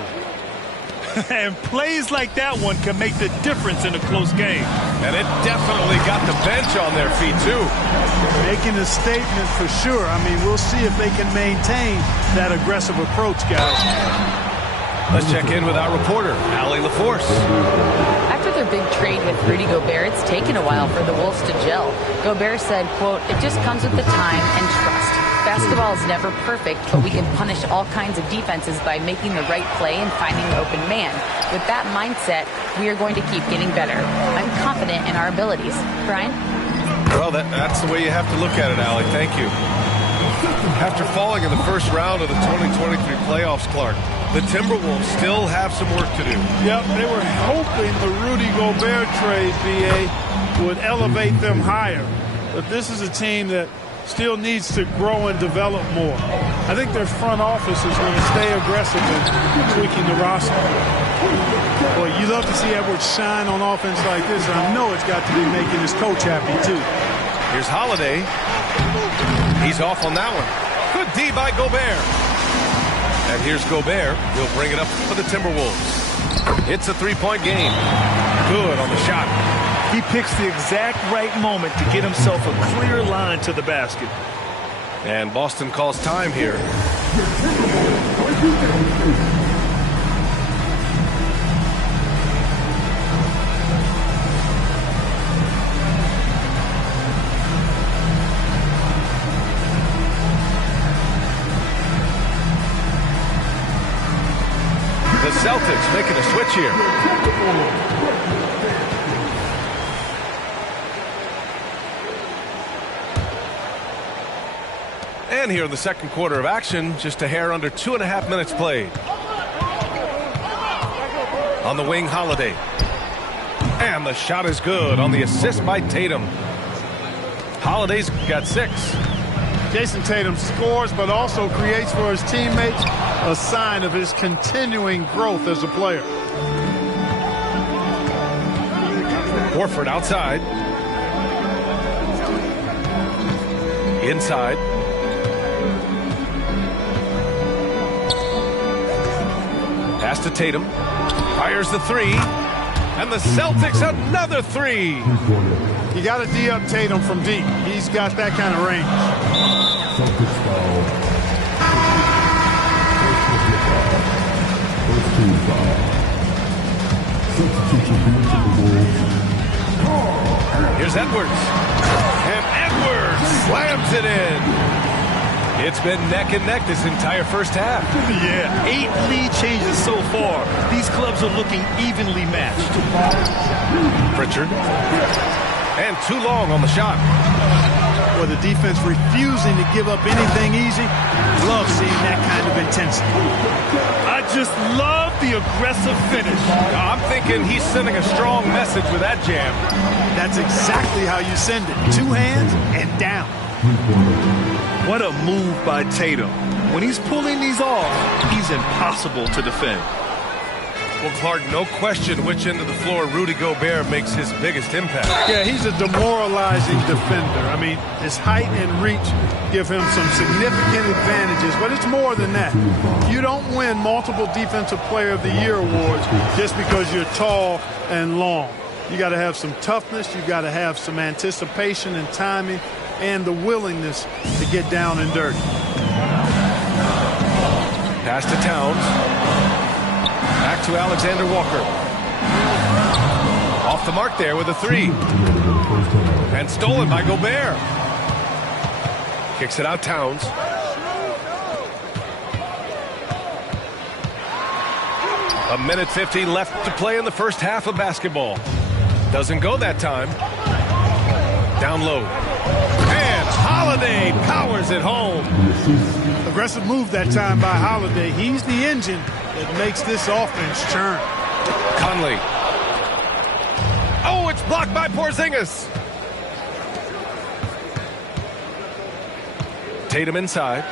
And plays like that one can make the difference in a close game. And it definitely got the bench on their feet, too. Making a statement for sure. I mean, we'll see if they can maintain that aggressive approach, guys. Let's check in with our reporter, Allie LaForce. After their big trade with Rudy Gobert, it's taken a while for the Wolves to gel. Gobert said, quote, "It just comes with the time and trust. Basketball is never perfect, but we can punish all kinds of defenses by making the right play and finding the open man. With that mindset, we are going to keep getting better. I'm confident in our abilities." Brian? Well, that's the way you have to look at it, Allie. Thank you. After falling in the first round of the 2023 playoffs, Clark, the Timberwolves still have some work to do. Yep, they were hoping the Rudy Gobert trade, BA, would elevate them higher. But this is a team that still needs to grow and develop more. I think their front office is going to stay aggressive in tweaking the roster. Boy, you love to see Edwards shine on offense like this, and I know it's got to be making his coach happy, too. Here's Holiday. He's off on that one. Good D by Gobert. And here's Gobert. He'll bring it up for the Timberwolves. It's a three-point game. Good on the shot. He picks the exact right moment to get himself a clear line to the basket. And Boston calls time here. The Celtics making a switch here. And here in the second quarter of action, just a hair under 2.5 minutes played. On the wing, Holiday. And the shot is good on the assist by Tatum. Holiday's got 6. Jason Tatum scores, but also creates for his teammates, a sign of his continuing growth as a player. Horford outside. Inside. Pass to Tatum. Fires the 3. And the Celtics another 3. You got to D up Tatum from deep. He's got that kind of range. Here's Edwards. And Edwards slams it in. It's been neck and neck this entire first half. Yeah, 8 lead changes so far. These clubs are looking evenly matched. Pritchard. And too long on the shot. Well, the defense refusing to give up anything easy. Love seeing that kind of intensity. I just love the aggressive finish. I'm thinking he's sending a strong message with that jam. That's exactly how you send it. 2 hands and down. What a move by Tatum. When he's pulling these off, he's impossible to defend. Well, Clark, no question which end of the floor Rudy Gobert makes his biggest impact. Yeah, he's a demoralizing defender. I mean, his height and reach give him some significant advantages, but it's more than that. You don't win multiple Defensive Player of the Year awards just because you're tall and long. You got to have some toughness. You got to have some anticipation and timing and the willingness to get down and dirty. Pass to Towns. Back to Alexander Walker. Off the mark there with a three. And stolen by Gobert. Kicks it out, Towns. A minute 50 left to play in the first half of basketball. Doesn't go that time. Down low. And Holiday powers it home. Aggressive move that time by Holiday. He's the engine that makes this offense churn. Conley. Oh, it's blocked by Porzingis. Tatum inside.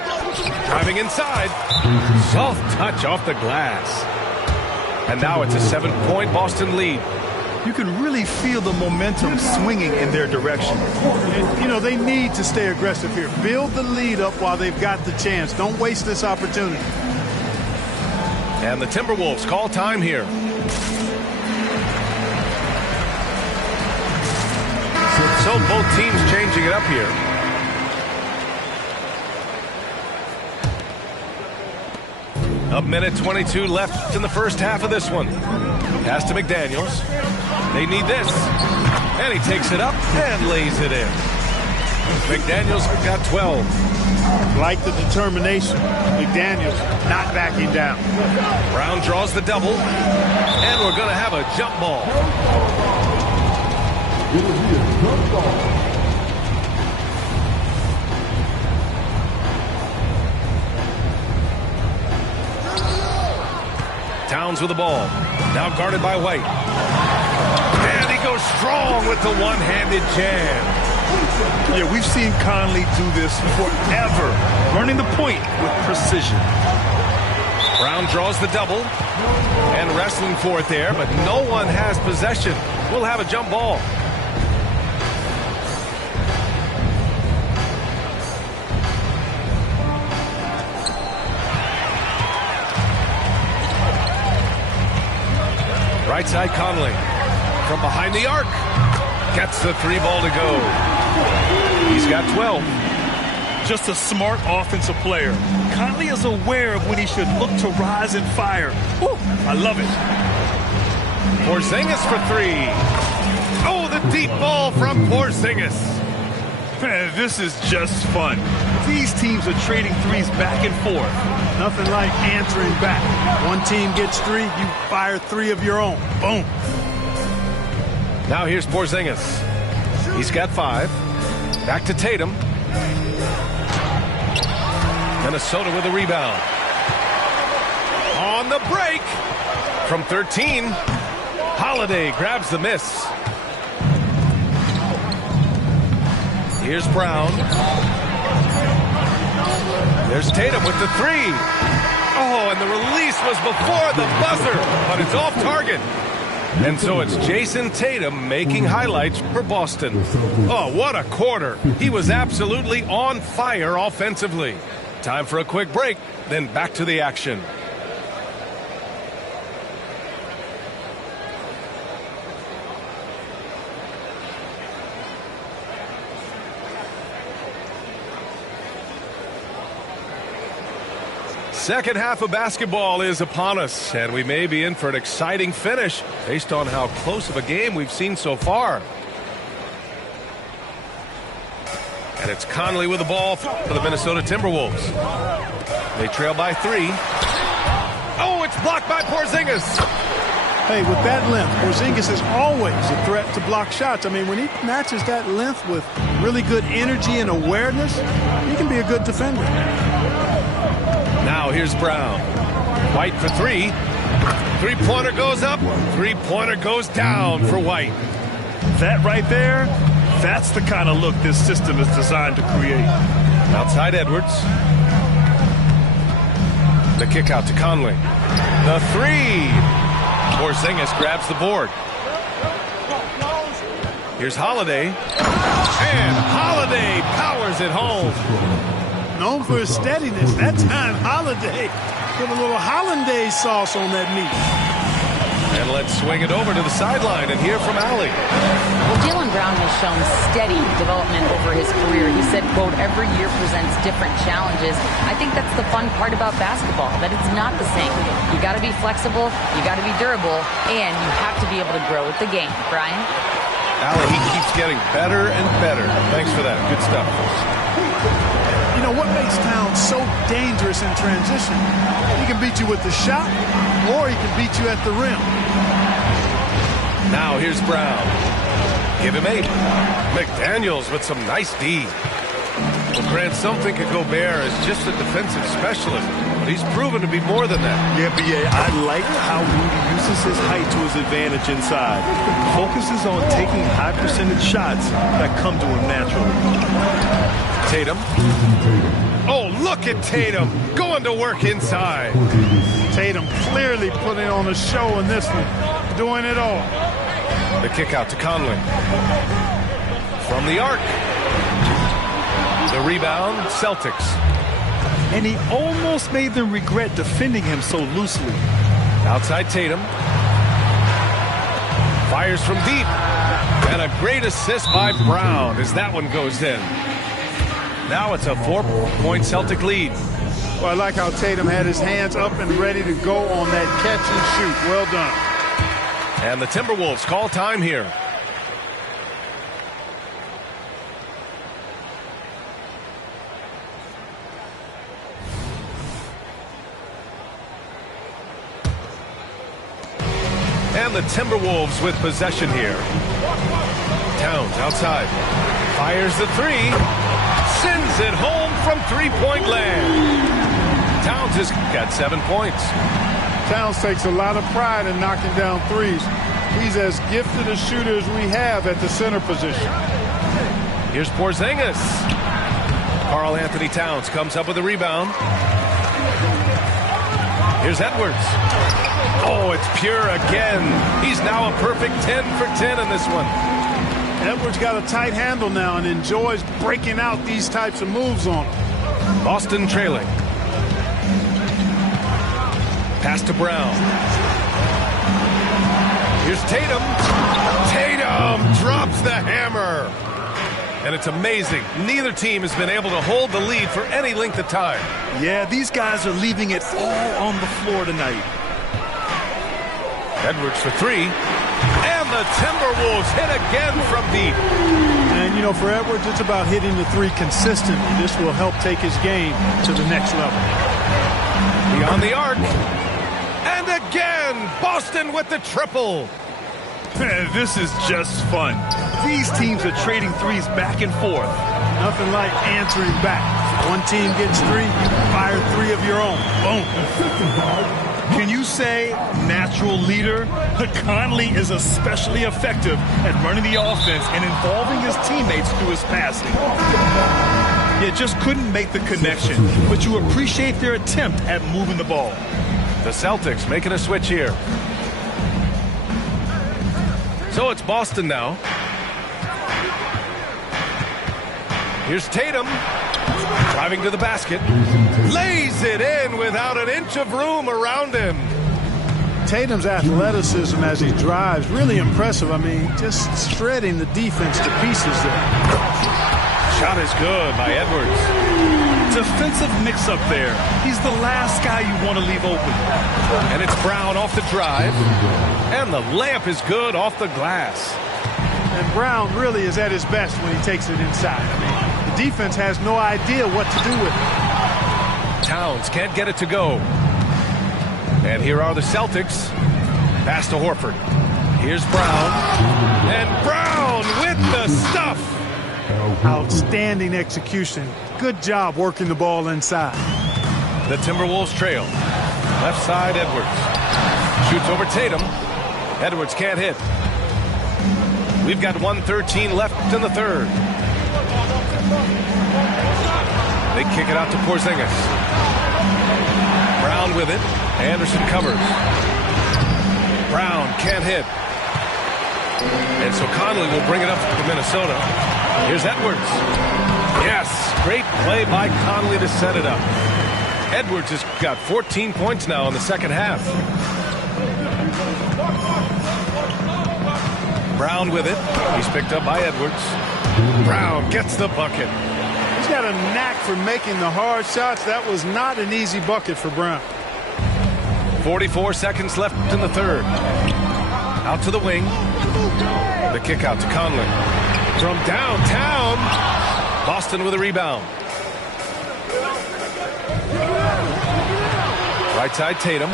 Driving inside. Soft touch off the glass. And now it's a 7-point Boston lead. You can really feel the momentum swinging in their direction. And, you know, they need to stay aggressive here. Build the lead up while they've got the chance. Don't waste this opportunity. And the Timberwolves call time here. So both teams changing it up here. A minute 22 left in the first half of this one. Pass to McDaniels. They need this. And he takes it up and lays it in. McDaniels got 12. Like the determination. McDaniels not backing down. Brown draws the double. And we're going to have a jump ball. Towns with the ball. Now guarded by White. And he goes strong with the one-handed jam. Yeah, we've seen Conley do this forever. Running the point with precision. Brown draws the double. And wrestling for it there, but no one has possession. We'll have a jump ball. Right side Conley. From behind the arc. Gets the three ball to go. He's got 12. Just a smart offensive player. Conley is aware of when he should look to rise and fire. Woo, I love it. Porzingis for three. Oh, the deep ball from Porzingis. Man, this is just fun. These teams are trading threes back and forth. Nothing like answering back. One team gets three, you fire three of your own. Boom. Now here's Porzingis. He's got 5. Back to Tatum. Minnesota with a rebound. On the break. From 13. Holiday grabs the miss. Here's Brown. There's Tatum with the 3. Oh, and the release was before the buzzer, but it's off target. And so it's Jason Tatum making highlights for Boston. Oh, what a quarter. He was absolutely on fire offensively. Time for a quick break, then back to the action. Second half of basketball is upon us, and we may be in for an exciting finish based on how close of a game we've seen so far. And it's Conley with the ball for the Minnesota Timberwolves. They trail by 3. Oh, it's blocked by Porzingis. Hey, with that length, Porzingis is always a threat to block shots. I mean, when he matches that length with really good energy and awareness, he can be a good defender. Now here's Brown. White for 3. Three-pointer goes up. Three-pointer goes down for White. That right there, that's the kind of look this system is designed to create. Outside Edwards. The kick out to Conley. The 3. Porzingis grabs the board. Here's Holiday. And Holiday powers it home. Known for his steadiness. That time, Holiday put a little hollandaise sauce on that meat. And let's swing it over to the sideline and hear from Allie. Well, Jaylen Brown has shown steady development over his career. He said, quote, every year presents different challenges. I think that's the fun part about basketball, that it's not the same. You got to be flexible, you got to be durable, and you have to be able to grow with the game. Brian? Allie, he keeps getting better and better. Thanks for that. Good stuff. You know, what makes Towns so dangerous in transition? He can beat you with the shot, or he can beat you at the rim. Now here's Brown. Give him 8. McDaniels with some nice D. Well, Grant, some think of Gobert as just a defensive specialist, but he's proven to be more than that. Yeah, B.A., I like how Rudy uses his height to his advantage inside. Focuses on taking high percentage shots that come to him naturally. Tatum. Oh, look at Tatum going to work inside. Tatum clearly putting on a show in this one, doing it all. The kick out to Conley. From the arc. The rebound, Celtics. And he almost made them regret defending him so loosely. Outside Tatum. Fires from deep. And a great assist by Brown as that one goes in. Now it's a 4-point Celtic lead. Well, I like how Tatum had his hands up and ready to go on that catch and shoot. Well done. And the Timberwolves call time here. And the Timberwolves with possession here. Towns outside. Fires the 3. Sends it home from three-point land. Towns has got 7 points. Towns takes a lot of pride in knocking down threes. He's as gifted a shooter as we have at the center position. Here's Porzingis. Karl Anthony Towns comes up with a rebound. Here's Edwards. Oh, it's pure again. He's now a perfect 10 for 10 in this one. Edwards got a tight handle now and enjoys breaking out these types of moves on him. Boston trailing. Pass to Brown. Here's Tatum. Tatum drops the hammer. And it's amazing. Neither team has been able to hold the lead for any length of time. Yeah, these guys are leaving it all on the floor tonight. Edwards for 3. And the Timberwolves hit again from deep. And, you know, for Edwards, it's about hitting the 3 consistently. This will help take his game to the next level. Beyond the arc. And again, Boston with the triple. This is just fun. These teams are trading threes back and forth. Nothing like answering back. One team gets 3, you fire 3 of your own. Boom. Can you say natural leader? Conley is especially effective at running the offense and involving his teammates through his passing. Yeah, just couldn't make the connection, but you appreciate their attempt at moving the ball. The Celtics making a switch here. So it's Boston now. Here's Tatum. Driving to the basket. Lays it in without an inch of room around him. Tatum's athleticism as he drives, really impressive. I mean, just shredding the defense to pieces there. Shot is good by Edwards. Defensive mix-up there. He's the last guy you want to leave open. And it's Brown off the drive. And the layup is good off the glass. And Brown really is at his best when he takes it inside. I mean, the defense has no idea what to do with it. Towns can't get it to go. And here are the Celtics. Pass to Horford. Here's Brown. And Brown with the stuff. Outstanding execution. Good job working the ball inside. The Timberwolves trail. Left side, Edwards. Shoots over Tatum. Edwards can't hit. We've got 1:13 left in the third. They kick it out to Porzingis. Brown with it. Anderson covers. Brown can't hit. And so Conley will bring it up to Minnesota. Here's Edwards. Yes, great play by Conley to set it up. Edwards has got 14 points now in the second half. Brown with it. He's picked up by Edwards. Brown gets the bucket. He's got a knack for making the hard shots. That was not an easy bucket for Brown. 44 seconds left in the third. Out to the wing. The kick out to Conley. From downtown. Boston with a rebound. Right side, Tatum.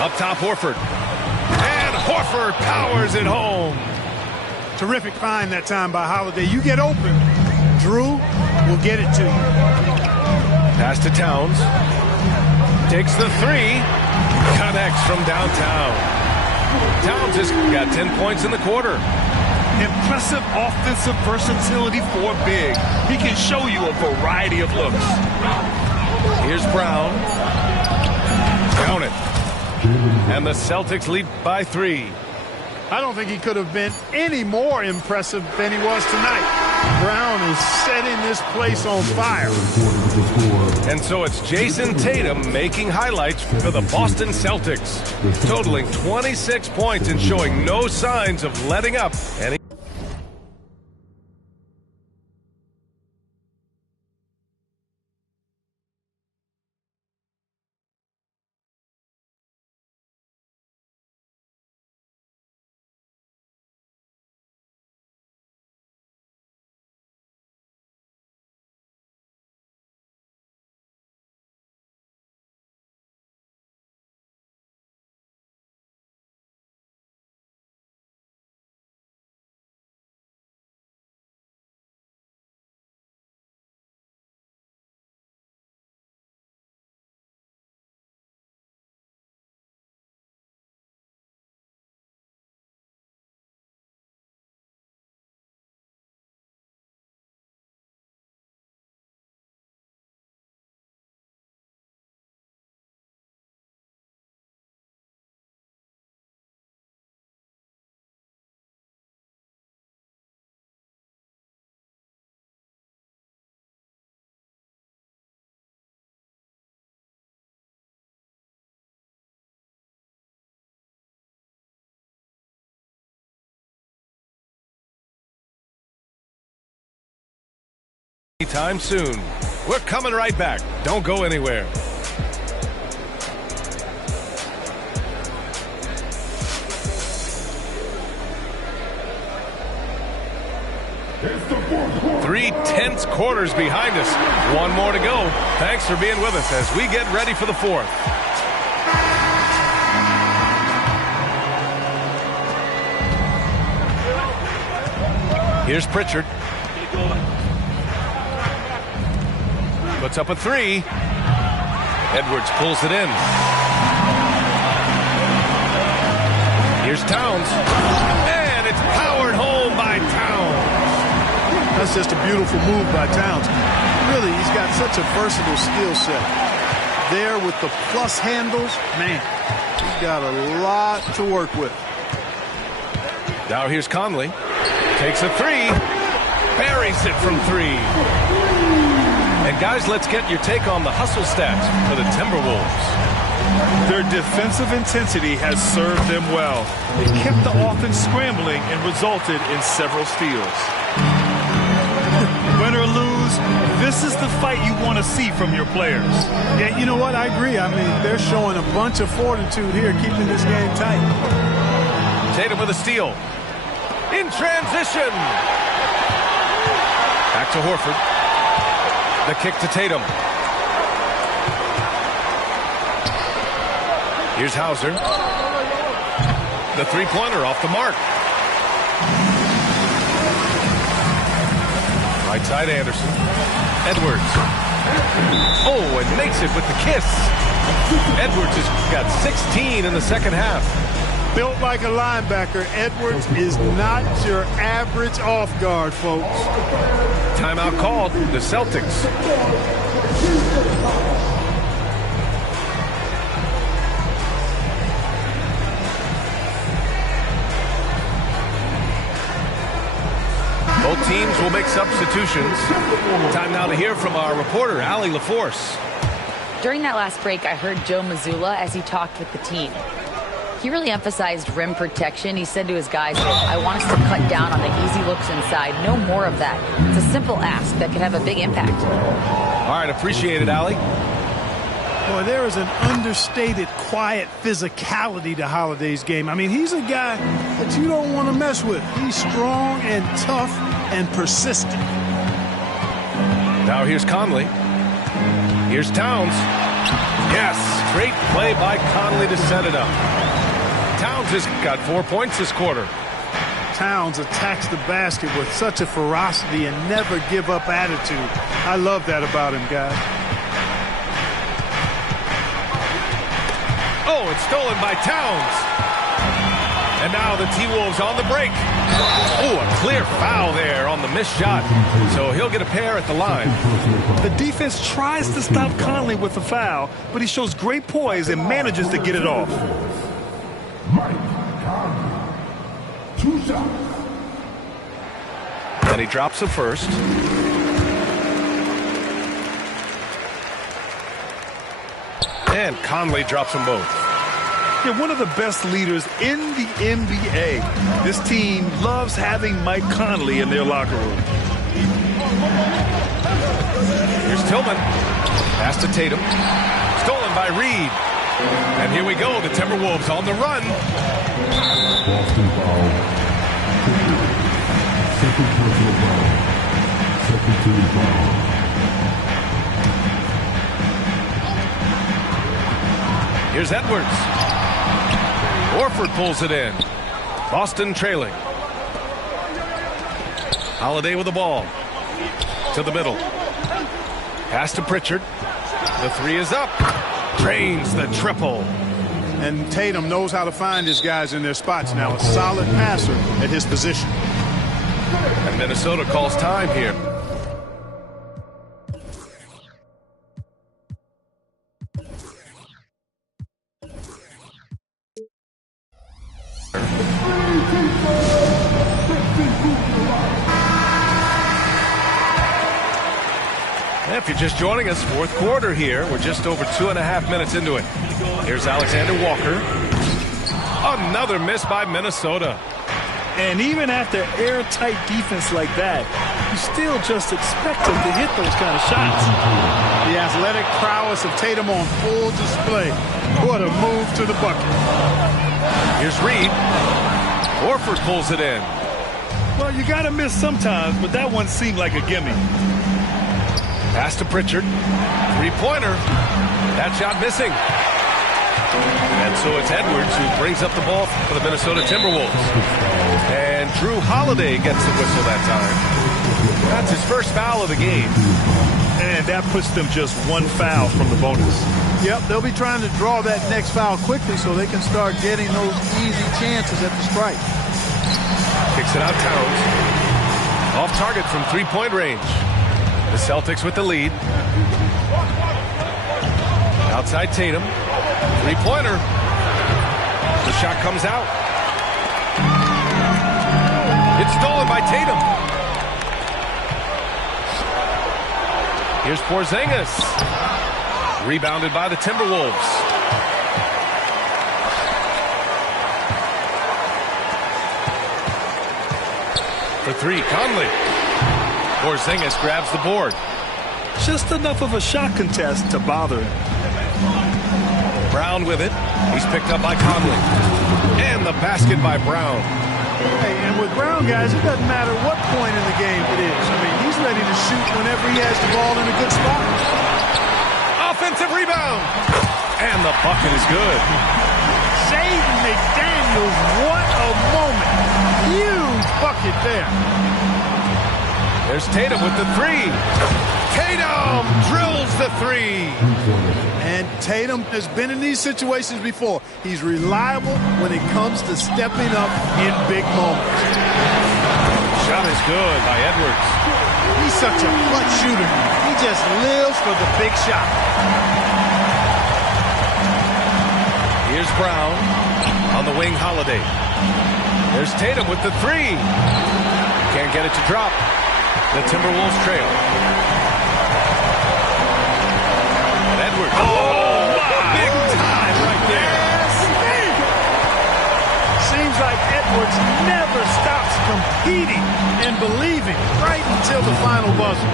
Up top, Horford. And Horford powers it home. Terrific find that time by Holiday. You get open, Drew will get it to you. Pass to Towns. Takes the three. Connects from downtown. Towns has got 10 points in the quarter. Impressive offensive versatility for big. He can show you a variety of looks. Here's Brown. Down it. And the Celtics lead by 3. I don't think he could have been any more impressive than he was tonight. Brown is setting this place on fire. And so it's Jason Tatum making highlights for the Boston Celtics, totaling 26 points and showing no signs of letting up. Anytime soon. We're coming right back. Don't go anywhere. Three tense quarters behind us. One more to go. Thanks for being with us as we get ready for the fourth. Here's Pritchard. Puts up a three. Edwards pulls it in. Here's Towns. And it's powered home by Towns. That's just a beautiful move by Towns. Really, he's got such a versatile skill set. There with the plus handles, man, he's got a lot to work with. Now here's Conley. Takes a three. Buries it from 3. And guys, let's get your take on the hustle stats for the Timberwolves. Their defensive intensity has served them well. It kept the offense scrambling and resulted in several steals. Win or lose, this is the fight you want to see from your players. Yeah, you know what? I agree. I mean, they're showing a bunch of fortitude here, keeping this game tight. Tatum with a steal. In transition. Back to Horford. The kick to Tatum. Here's Hauser. The three-pointer off the mark. Right side, Anderson. Edwards. Oh, and makes it with the kiss. Edwards has got 16 in the second half. Built like a linebacker, Edwards is not your average off guard, folks. Timeout called, the Celtics. Both teams will make substitutions. Time now to hear from our reporter, Allie LaForce. During that last break, I heard Joe Mazzulla as he talked with the team. He really emphasized rim protection. He said to his guys, I want us to cut down on the easy looks inside. No more of that. It's a simple ask that could have a big impact. All right, appreciate it, Allie. Boy, there is an understated, quiet physicality to Holiday's game. I mean, he's a guy that you don't want to mess with. He's strong and tough and persistent. Now here's Conley. Here's Towns. Yes, great play by Conley to set it up. Towns has got 4 points this quarter. Towns attacks the basket with such a ferocity and never give up attitude. I love that about him, guys. Oh, it's stolen by Towns. And now the T-Wolves on the break. Oh, a clear foul there on the missed shot. So he'll get a pair at the line. The defense tries to stop Conley with a foul, but he shows great poise and manages to get it off. And he drops the first. And Conley drops them both. Yeah, one of the best leaders in the NBA. This team loves having Mike Conley in their locker room. Here's Tillman. Pass to Tatum. Stolen by Reed. And here we go. The Timberwolves on the run. Boston foul. Second personal foul. Second team foul. Here's Edwards. Horford pulls it in. Boston trailing. Holiday with the ball. To the middle. Pass to Pritchard. The three is up. Drains the triple. And Tatum knows how to find his guys in their spots now. A solid passer at his position. And Minnesota calls time here. If you're just joining us, fourth quarter here. We're just over 2.5 minutes into it. Here's Alexander Walker. Another miss by Minnesota. And even after airtight defense like that, you still just expect him to hit those kind of shots. The athletic prowess of Tatum on full display. What a move to the bucket. Here's Reed. Horford pulls it in. Well, you got to miss sometimes, but that one seemed like a gimme. Pass to Pritchard. Three-pointer. That shot missing. And so it's Edwards who brings up the ball for the Minnesota Timberwolves. And Drew Holiday gets the whistle that time. That's his first foul of the game. And that puts them just one foul from the bonus. Yep, they'll be trying to draw that next foul quickly so they can start getting those easy chances at the strike. Kicks it out Towns. Off target from three-point range. The Celtics with the lead. Outside Tatum. Three-pointer. The shot comes out. It's stolen by Tatum. Here's Porzingis. Rebounded by the Timberwolves. For three, Conley. Porzingis grabs the board. Just enough of a shot contest to bother him. Brown with it. He's picked up by Conley. And the basket by Brown. Hey, and with Brown, guys, it doesn't matter what point in the game it is. I mean, he's ready to shoot whenever he has the ball in a good spot. Offensive rebound. And the bucket is good. Jaden McDaniels, what a moment. Huge bucket there. There's Tatum with the three. Tatum drills the three. And Tatum has been in these situations before. He's reliable when it comes to stepping up in big moments. Shot is good by Edwards. He's such a clutch shooter. He just lives for the big shot. Here's Brown on the wing. Holiday. There's Tatum with the three. Can't get it to drop. The Timberwolves trail. And Edwards. Oh, big time right there. Seems like Edwards never stops competing and believing right until the final buzzer.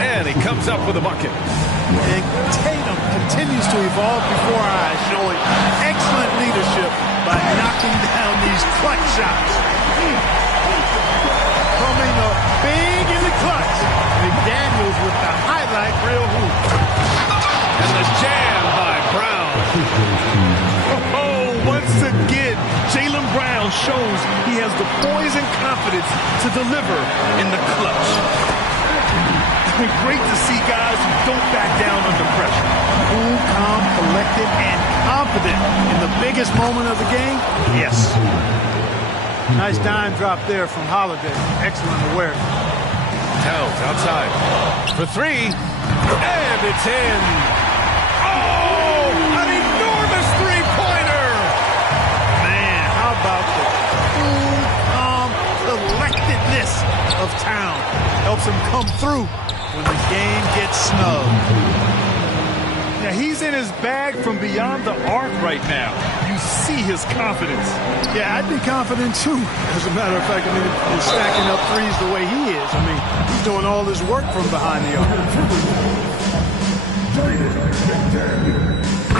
And he comes up with a bucket. And Tatum continues to evolve before our eyes, showing excellent leadership by knocking down these clutch shots. Coming up big in the clutch. McDaniels with the highlight reel hoop. And the jam by Brown. Oh, once again, Jaylen Brown shows he has the poise and confidence to deliver in the clutch. Great to see guys who don't back down under pressure. Cool, calm, collected, and confident in the biggest moment of the game? Yes. Nice dime drop there from Holiday. Excellent awareness. Towns outside for three. And it's in. Oh, an enormous three-pointer. Man, how about the cool, calm, collectedness of Town? Helps him come through when the game gets snug. Yeah, he's in his bag from beyond the arc right now. You see his confidence. Yeah, I'd be confident too. As a matter of fact, I mean, he's stacking up threes the way he is. I mean, he's doing all his work from behind the arc.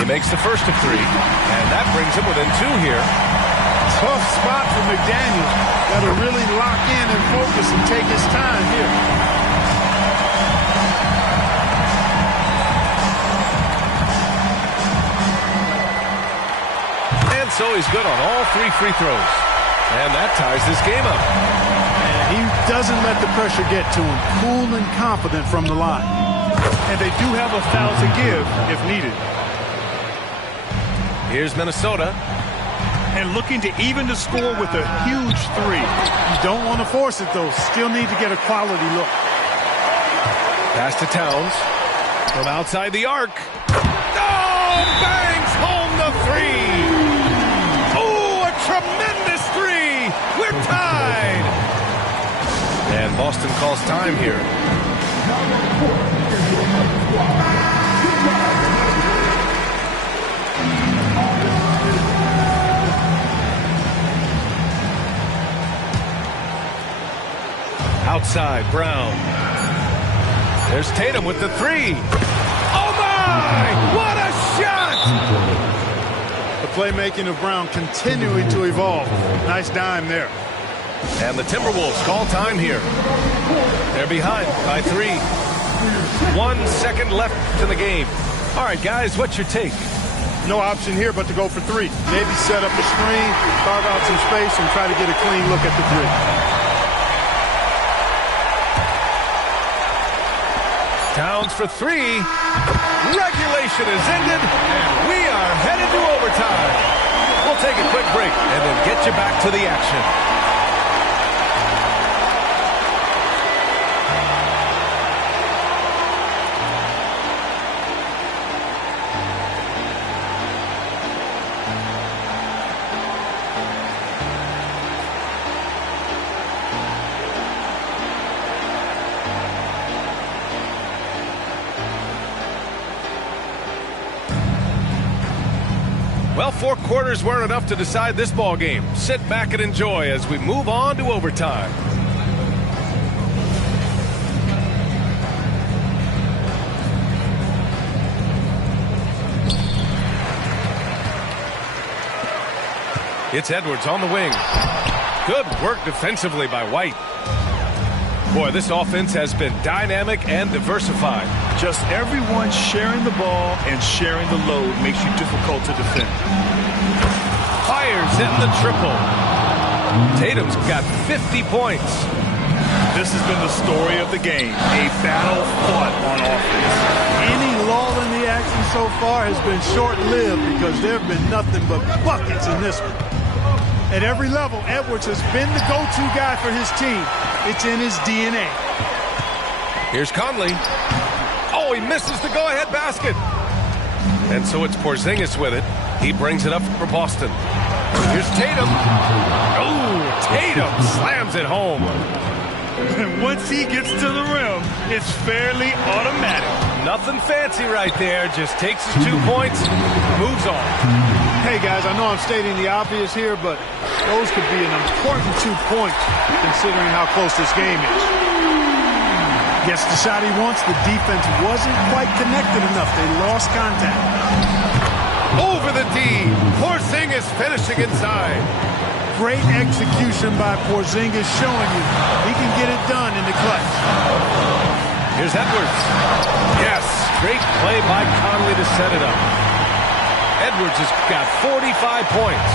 He makes the first of three, and that brings him within two here. Tough spot for McDaniels. Got to really lock in and focus and take his time here. So he's good on all three free throws. And that ties this game up. And he doesn't let the pressure get to him. Cool and confident from the line. And they do have a foul to give if needed. Here's Minnesota. And looking to even the score with a huge three. You don't want to force it, though. Still need to get a quality look. Pass to Towns. From outside the arc. Oh, bangs home the three. Tremendous three. We're tied. And Boston calls time here. Outside, Brown. There's Tatum with the three. Oh, my! What a shot! The playmaking of Brown continuing to evolve. Nice dime there. And the Timberwolves call time here. They're behind by three. 1 second left in the game. All right, guys, what's your take? No option here but to go for three. Maybe set up a screen, carve out some space, and try to get a clean look at the three. Towns for three. Regulation is ended, and we are headed to overtime. We'll take a quick break and then get you back to the action. Well, 4 quarters weren't enough to decide this ball game. Sit back and enjoy as we move on to overtime. It's Edwards on the wing. Good work defensively by White. Boy, this offense has been dynamic and diversified. Just everyone sharing the ball and sharing the load makes you difficult to defend. Fires in the triple. Tatum's got 50 points. This has been the story of the game. A battle fought on offense. Any lull in the action so far has been short-lived because there have been nothing but buckets in this one. At every level, Edwards has been the go-to guy for his team. It's in his DNA. Here's Conley. Oh, he misses the go-ahead basket. And so it's Porzingis with it. He brings it up for Boston. Here's Tatum. Oh, Tatum slams it home. Once he gets to the rim, it's fairly automatic. Nothing fancy right there. Just takes his 2 points, moves on. Hey, guys, I know I'm stating the obvious here, but those could be an important 2 points considering how close this game is. Gets the shot he wants. The defense wasn't quite connected enough. They lost contact. Over the D. Porzingis finishing inside. Great execution by Porzingis, showing you he can get it done in the clutch. Here's Edwards. Yes, great play by Conley to set it up. Edwards has got 45 points.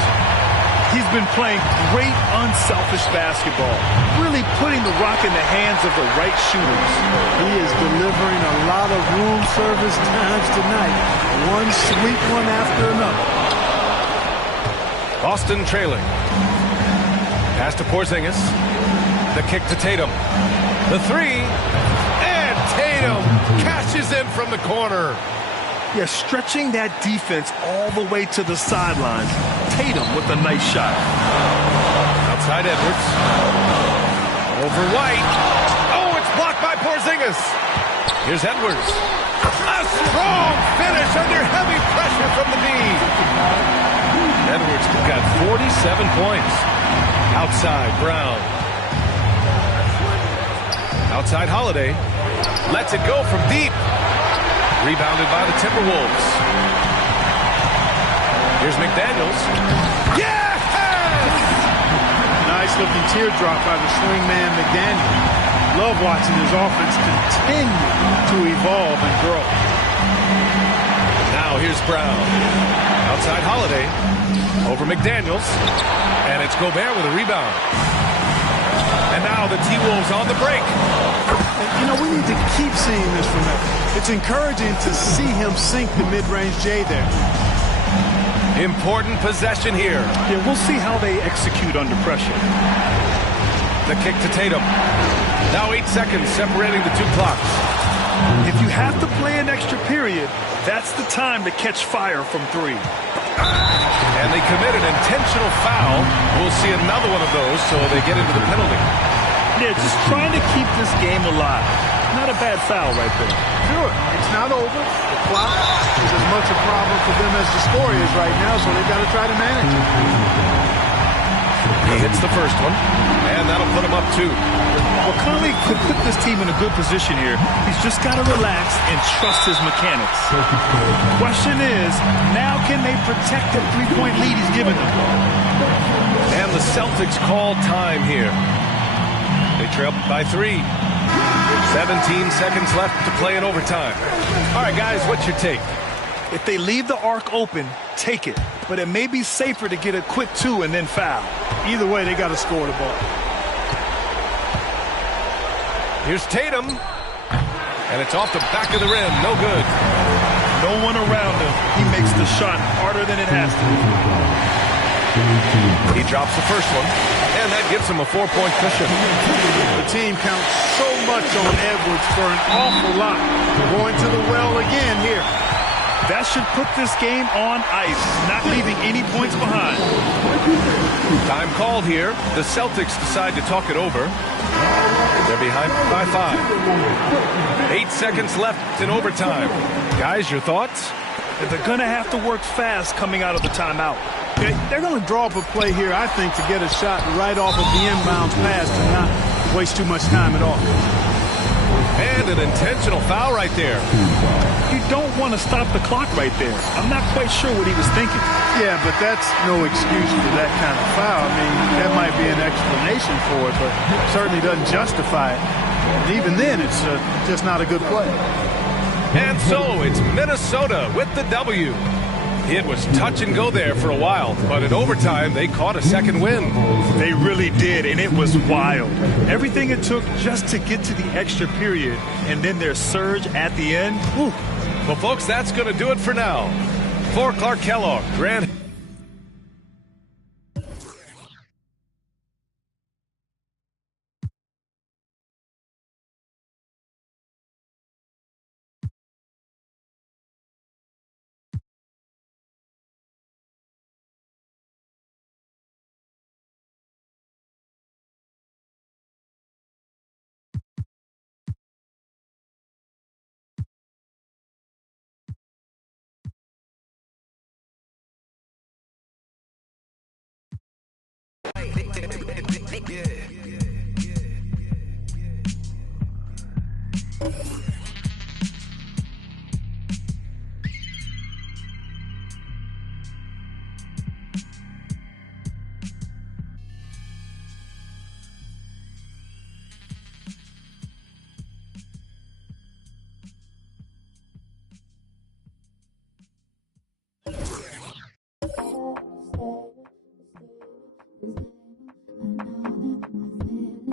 He's been playing great unselfish basketball, really putting the rock in the hands of the right shooters. He is delivering a lot of room service times tonight. One sweet one after another. Boston trailing. Pass to Porzingis. The kick to Tatum. The three. And Tatum cashes in from the corner. Yeah, stretching that defense all the way to the sidelines. Tatum with a nice shot. Outside Edwards. Over White. Oh, it's blocked by Porzingis. Here's Edwards. A strong finish under heavy pressure from the D. Edwards got 47 points. Outside Brown. Outside Holiday. Lets it go from deep. Rebounded by the Timberwolves. Here's McDaniels. Yes! Nice looking teardrop by the swingman McDaniels. Love watching his offense continue to evolve and grow. Now here's Brown. Outside Holiday. Over McDaniels. And it's Gobert with a rebound. And now the T-Wolves on the break. And, you know, we need to keep seeing this from him. It's encouraging to see him sink the mid-range J there. Important possession here. Yeah, we'll see how they execute under pressure. The kick to Tatum. Now 8 seconds separating the two clocks. If you have to play an extra period, that's the time to catch fire from three. And they commit an intentional foul. We'll see another one of those, so they get into the penalty. Yeah, just trying to keep this game alive. Not a bad foul right there. Sure, it's not over. The clock is as much a problem for them as the score is right now, so they've got to try to manage it. He hits the first one, and that'll put him up 2. Well, Conley could put this team in a good position here. He's just got to relax and trust his mechanics. Question is, now can they protect the three-point lead he's given them? And the Celtics call time here. They trail by 3. 17 seconds left to play in overtime. All right, guys, what's your take? If they leave the arc open, take it. But it may be safer to get a quick 2 and then foul. Either way, they got to score the ball. Here's Tatum. And it's off the back of the rim. No good. No one around him. He makes the shot harder than it has to. He drops the first one. And that gives him a 4-point cushion. The team counts so much on Edwards for an awful lot. Going to the well again here. That should put this game on ice, not leaving any points behind. Time called here. The Celtics decide to talk it over. They're behind by 5. 8 seconds left in overtime. Guys, your thoughts? They're going to have to work fast coming out of the timeout. They're going to draw up a play here, I think, to get a shot right off of the inbound pass and not waste too much time at all. And an intentional foul right there. You don't want to stop the clock right there. I'm not quite sure what he was thinking. Yeah, but that's no excuse for that kind of foul. I mean, that might be an explanation for it, but it certainly doesn't justify it. And even then, it's just not a good play. And so it's Minnesota with the W. It was touch and go there for a while, but in overtime, they caught a second win. They really did, and it was wild. Everything it took just to get to the extra period, and then their surge at the end. Whew. Well, folks, that's going to do it for now. For Clark Kellogg, Grant Knicks.